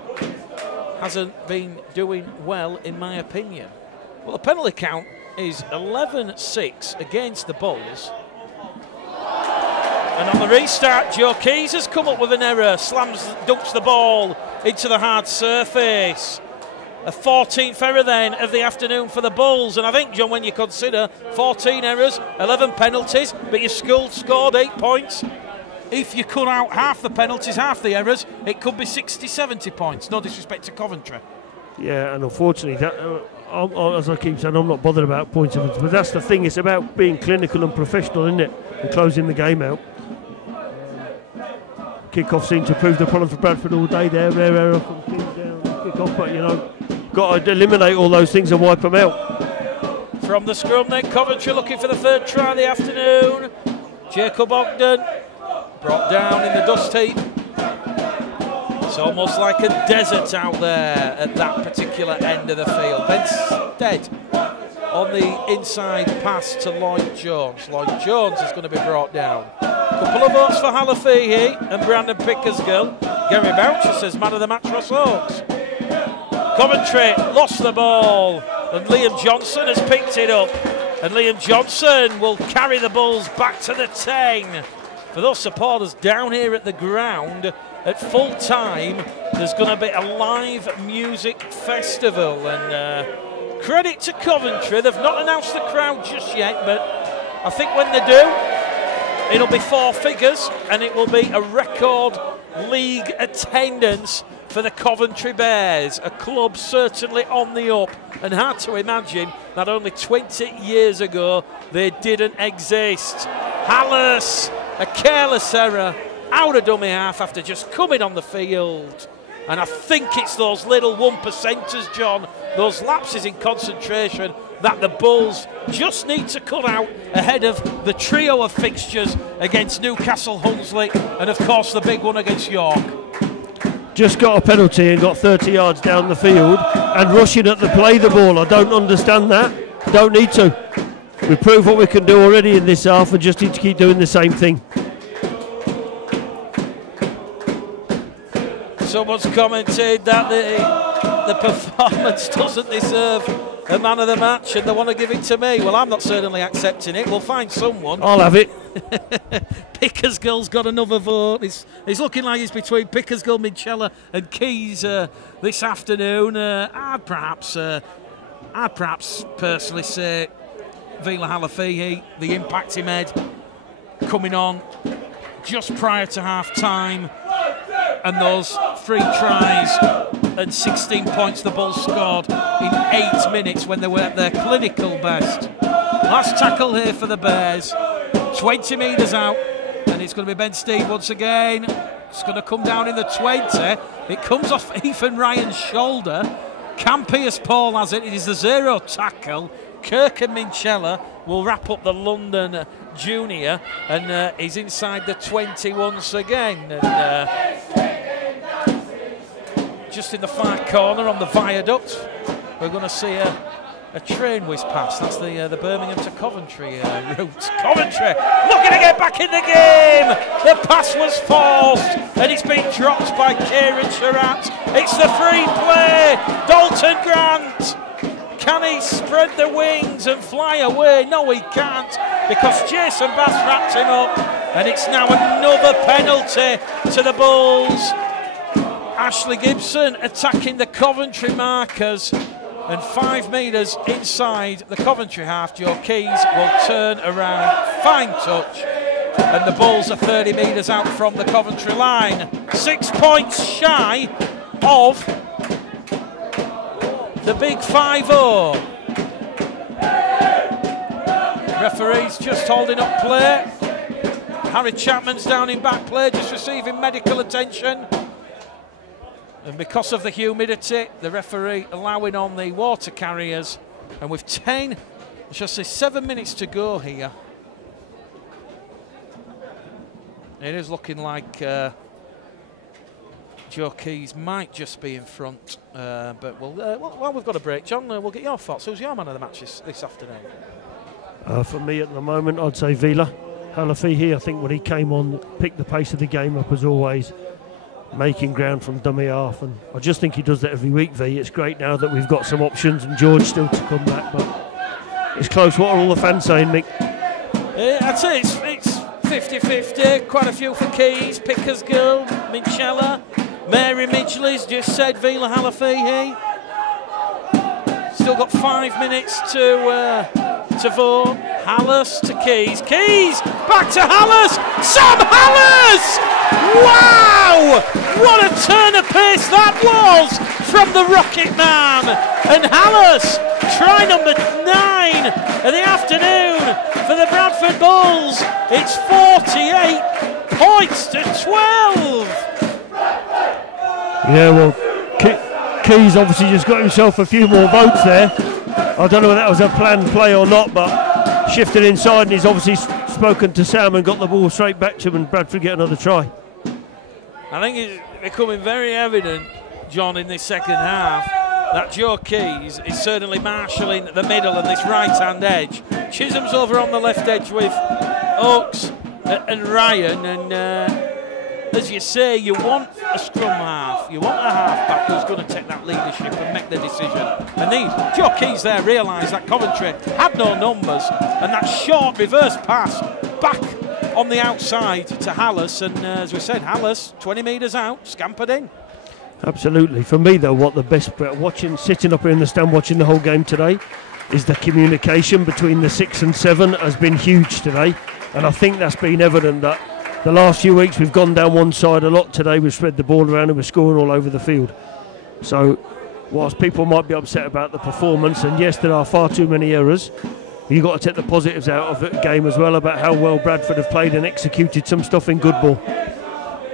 hasn't been doing well, in my opinion. Well, the penalty count is 11-6 against the Bulls. And on the restart, Joe Keys has come up with an error, dunks the ball into the hard surface. A 14th error then of the afternoon for the Bulls. And I think, John, when you consider 14 errors, 11 penalties, but you scored 8 points. If you cut out half the penalties, half the errors, it could be 60, 70 points. No disrespect to Coventry. Yeah, and unfortunately, that, as I keep saying, I'm not bothered about points of it. But that's the thing, it's about being clinical and professional, isn't it? And closing the game out. Kick-off seemed to prove the problem for Bradford all day there. Rare error from Keys down, kick-off, but, you know, got to eliminate all those things and wipe them out. From the scrum then, Coventry looking for the 3rd try of the afternoon. Jacob Ogden brought down in the dust heap. It's almost like a desert out there at that particular end of the field. Benstead on the inside pass to Lloyd Jones. Lloyd Jones is going to be brought down. Couple of votes for Halafihi and Brandon Pickersgill. Gary Boucher says man of the match, Ross Oakes. Coventry lost the ball and Liam Johnson has picked it up. And Liam Johnson will carry the Bulls back to the 10. For those supporters down here at the ground, at full time, there's going to be a live music festival. And credit to Coventry, they've not announced the crowd just yet, but I think when they do, it'll be 4 figures and it will be a record league attendance for the Coventry Bears, a club certainly on the up, and hard to imagine that only 20 years ago they didn't exist. Hallis, a careless error, out of dummy half after just coming on the field. And I think it's those little 1%ers, John, those lapses in concentration that the Bulls just need to cut out ahead of the trio of fixtures against Newcastle, Hunsley, and of course the big one against York. Just got a penalty and got 30 yards down the field and rushing at the play the ball. I don't understand that. Don't need to. We proved what we can do already in this half and just need to keep doing the same thing. Someone's commented that the performance doesn't deserve a man of the match and they want to give it to me. Well, I'm not certainly accepting it. We'll find someone. I'll have it. Pickersgill's got another vote. It's looking like it's between Pickersgill, Minchella and Keys this afternoon. I'd perhaps personally say Vila Halafihi, the impact he made coming on just prior to half-time, and those 3 tries and 16 points the Bulls scored in 8 minutes when they were at their clinical best. Last tackle here for the Bears, 20 metres out, and it's going to be Ben Steed once again. It's going to come down in the 20. It comes off Ethan Ryan's shoulder. Cam Pierce-Paul has it. It is the 0 tackle. Kirk and Minchella will wrap up the London junior, and he's inside the 20 once again. And just in the far corner on the viaduct, we're going to see a train whiz past. That's the Birmingham to Coventry route. Coventry looking to get back in the game. The pass was forced and it's been dropped by Kieran Sherratt. It's the free play. Dalton Grant. Can he spread the wings and fly away? No, he can't, because Jason Bass wrapped him up, and it's now another penalty to the Bulls. Ashley Gibson attacking the Coventry markers, and 5 metres inside the Coventry half, Joe Keys will turn around, fine touch, and the Bulls are 30 metres out from the Coventry line. 6 points shy of the big 5-0. Referee's just holding up play. Harry Chapman's down in back play, just receiving medical attention. And because of the humidity, the referee allowing on the water carriers. And with 7 minutes to go here, it is looking like Joe Keys might just be in front, but while we've got a break, John, we'll get your thoughts. Who's your man of the match this afternoon? For me at the moment, I'd say Vila Halafihi. I think when he came on, picked the pace of the game up as always, making ground from dummy half, and I just think he does that every week, V. It's great now that we've got some options and George still to come back, but it's close. What are all the fans saying, Mick? I'd say it's 50-50, quite a few for Keys, Pickersgill, Minchella. Mary Midgley's just said Vila Halafihi. Still got 5 minutes to vote. Hallis to Keys. Keys back to Hallis. Sam Hallis! Wow! What a turn of pace that was from the Rocket Man. And Hallis, try number 9 of the afternoon for the Bradford Bulls. It's 48 points to 12. Yeah, well, Keys obviously just got himself a few more votes there. I don't know whether that was a planned play or not, but shifted inside, and he's obviously spoken to Sam and got the ball straight back to him, and Bradford get another try. I think it's becoming very evident, John, in this second half, that Joe Keys is certainly marshalling the middle and this right-hand edge. Chisholm's over on the left edge with Oakes and Ryan, and as you say, you want a scrum half, you want a half-back who's going to take that leadership and make the decision. And Joe Keys there realised that Coventry had no numbers, and that short reverse pass back on the outside to Hallis, and as we said, Hallis 20 metres out, scampered in. Absolutely. For me though, what the best sitting up here in the stand watching the whole game today is the communication between the 6 and 7 has been huge today, and I think that's been evident that the last few weeks we've gone down one side a lot. Today we've spread the ball around and we're scoring all over the field. So whilst people might be upset about the performance, and yes, there are far too many errors, you've got to take the positives out of the game as well, about how well Bradford have played and executed some stuff in good ball.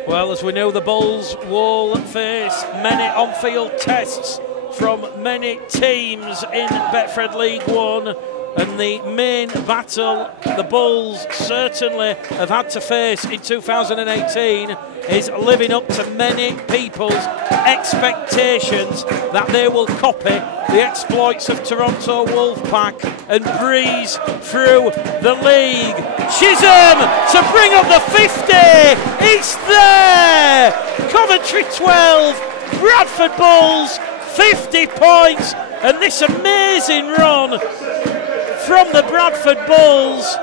Well, as we know, the Bulls will face many on-field tests from many teams in Betfred League 1. And the main battle the Bulls certainly have had to face in 2018 is living up to many people's expectations that they will copy the exploits of Toronto Wolfpack and breeze through the league. Chisholm to bring up the 50. It's there. Coventry 12, Bradford Bulls 50 points. And this amazing run from the Bradford Bulls,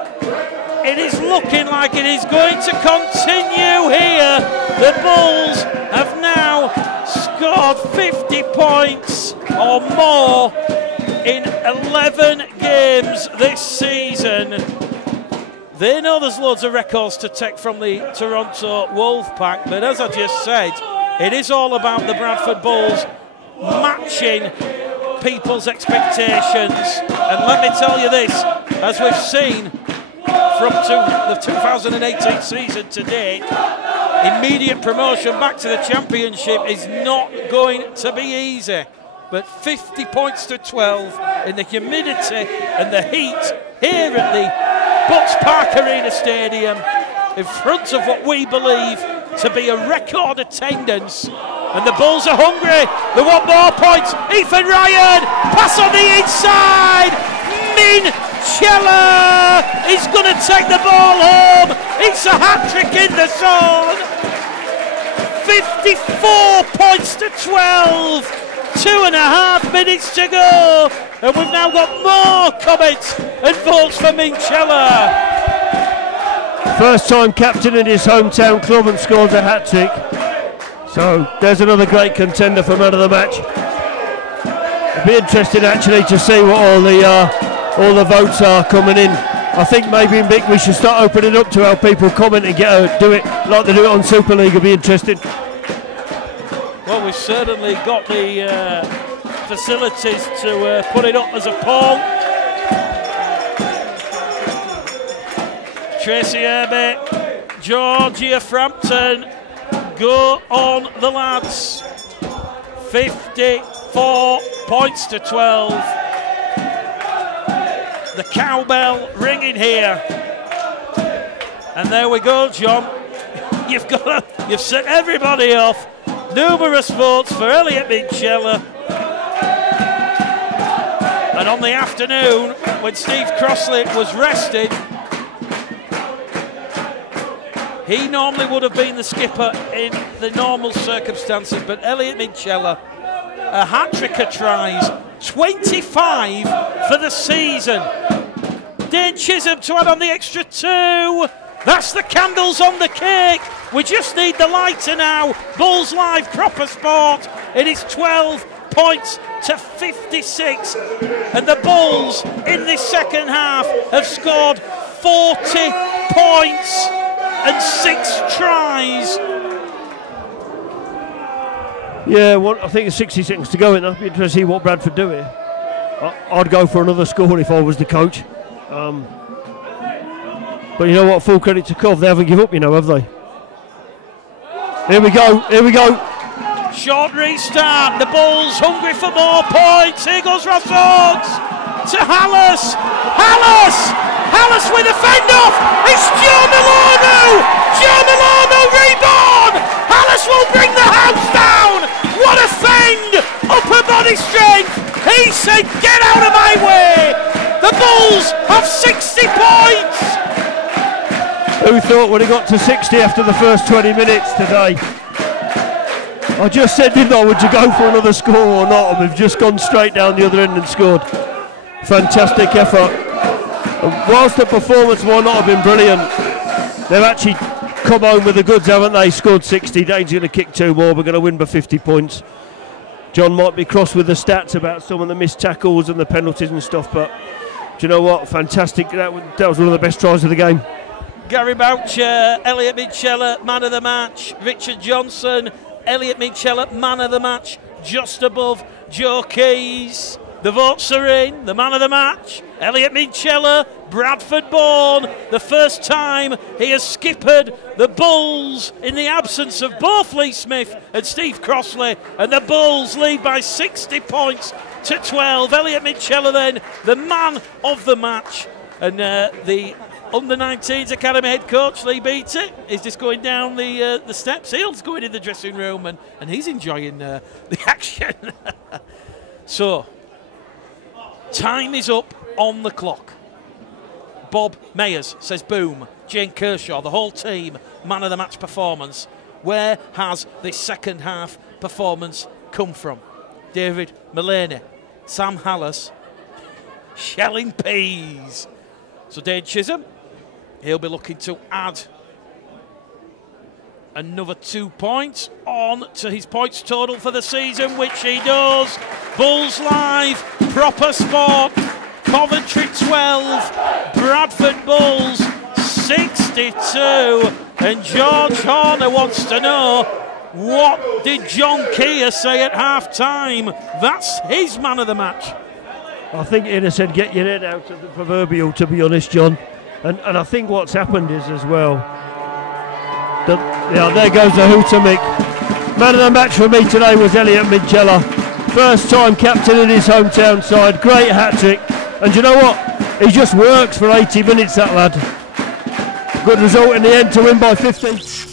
it is looking like it is going to continue here. The Bulls have now scored 50 points or more in 11 games this season. They know there's loads of records to take from the Toronto Wolfpack, but as I just said, it is all about the Bradford Bulls matching people's expectations. And let me tell you this, as we've seen from the 2018 season to date, immediate promotion back to the championship is not going to be easy. But 50 points to 12 in the humidity and the heat here at the Bucks Park Arena Stadium, in front of what we believe to be a record attendance. And the Bulls are hungry. They want more points. Ethan Ryan, pass on the inside. Minchella is going to take the ball home. It's a hat-trick in the zone. 54 points to 12. 2.5 minutes to go. And we've now got more comments and votes for Minchella. First time captain in his hometown club and scores a hat-trick. So there's another great contender for man of the match. It'll be interesting actually to see what all the votes are coming in. I think maybe in Vic we should start opening up to how people comment and do it like they do it on Super League. It'll be interesting. Well, we've certainly got the facilities to put it up as a poll. Tracy Herbie, Georgia Frampton, go on the lads. 54 points to 12. The cowbell ringing here. And there we go, John. You've set everybody off. Numerous votes for Elliot Minchella. And on the afternoon, when Steve Crossley was rested, he normally would have been the skipper in the normal circumstances, but Elliot Minchella, a hat-trick of tries, 25 for the season. Dane Chisholm to add on the extra 2. That's the candles on the cake. We just need the lighter now. Bulls Live, proper sport. It is 12 points to 56. And the Bulls in this second half have scored 40 points and 6 tries. Yeah, well, I think it's 60 seconds to go in. I'd be interested to see what Bradford do here. I'd go for another score if I was the coach. But you know what, full credit to Cov, they haven't given up, have they? Here we go. Short restart, the Bulls hungry for more points. Here goes Ross Oates to Hallis. Hallis with a fend off. It's Joe Milano reborn. Hallis will bring the house down. What a fend, upper body strength. He said, get out of my way. The Bulls have 60 points. Who thought when he got to 60 after the first 20 minutes today? I just said, didn't I, would you go for another score or not? And we've just gone straight down the other end and scored. Fantastic effort. And whilst the performance might not have been brilliant, they've actually come home with the goods, haven't they? Scored 60, Dane's going to kick 2 more, we're going to win by 50 points. John might be cross with the stats about some of the missed tackles and the penalties and stuff, but do you know what? Fantastic. That was one of the best tries of the game. Gary Boucher, Elliot Minchella, man of the match. Richard Johnson, Elliot Minchella, man of the match, just above Joe Keys. The votes are in. The man of the match, Elliot Minchella, Bradford born. The first time he has skippered the Bulls in the absence of both Lee Smith and Steve Crossley. And the Bulls lead by 60 points to 12. Elliot Minchella then, the man of the match. And the Under-19s Academy head coach Lee Beattie is just going down the steps. He's going in the dressing room and he's enjoying the action. So, time is up on the clock. Bob Mayers says boom. Jane Kershaw, the whole team, man of the match performance. Where has this second half performance come from? David Mullaney, Sam Hallas shelling peas. So Dane Chisholm, he'll be looking to add another 2 points on to his points total for the season, which he does. Bulls Live, proper sport. Coventry 12, Bradford Bulls 62. And George Horner wants to know, what did John Keir say at half-time? That's his man of the match. I think he'd have said, get your head out of the proverbial, to be honest, John. And I think what's happened is as well, there goes the hooter Mick. Man of the match for me today was Elliot Minchella. First time captain in his hometown side, great hat-trick. And you know what? He just works for 80 minutes, that lad. Good result in the end to win by 15.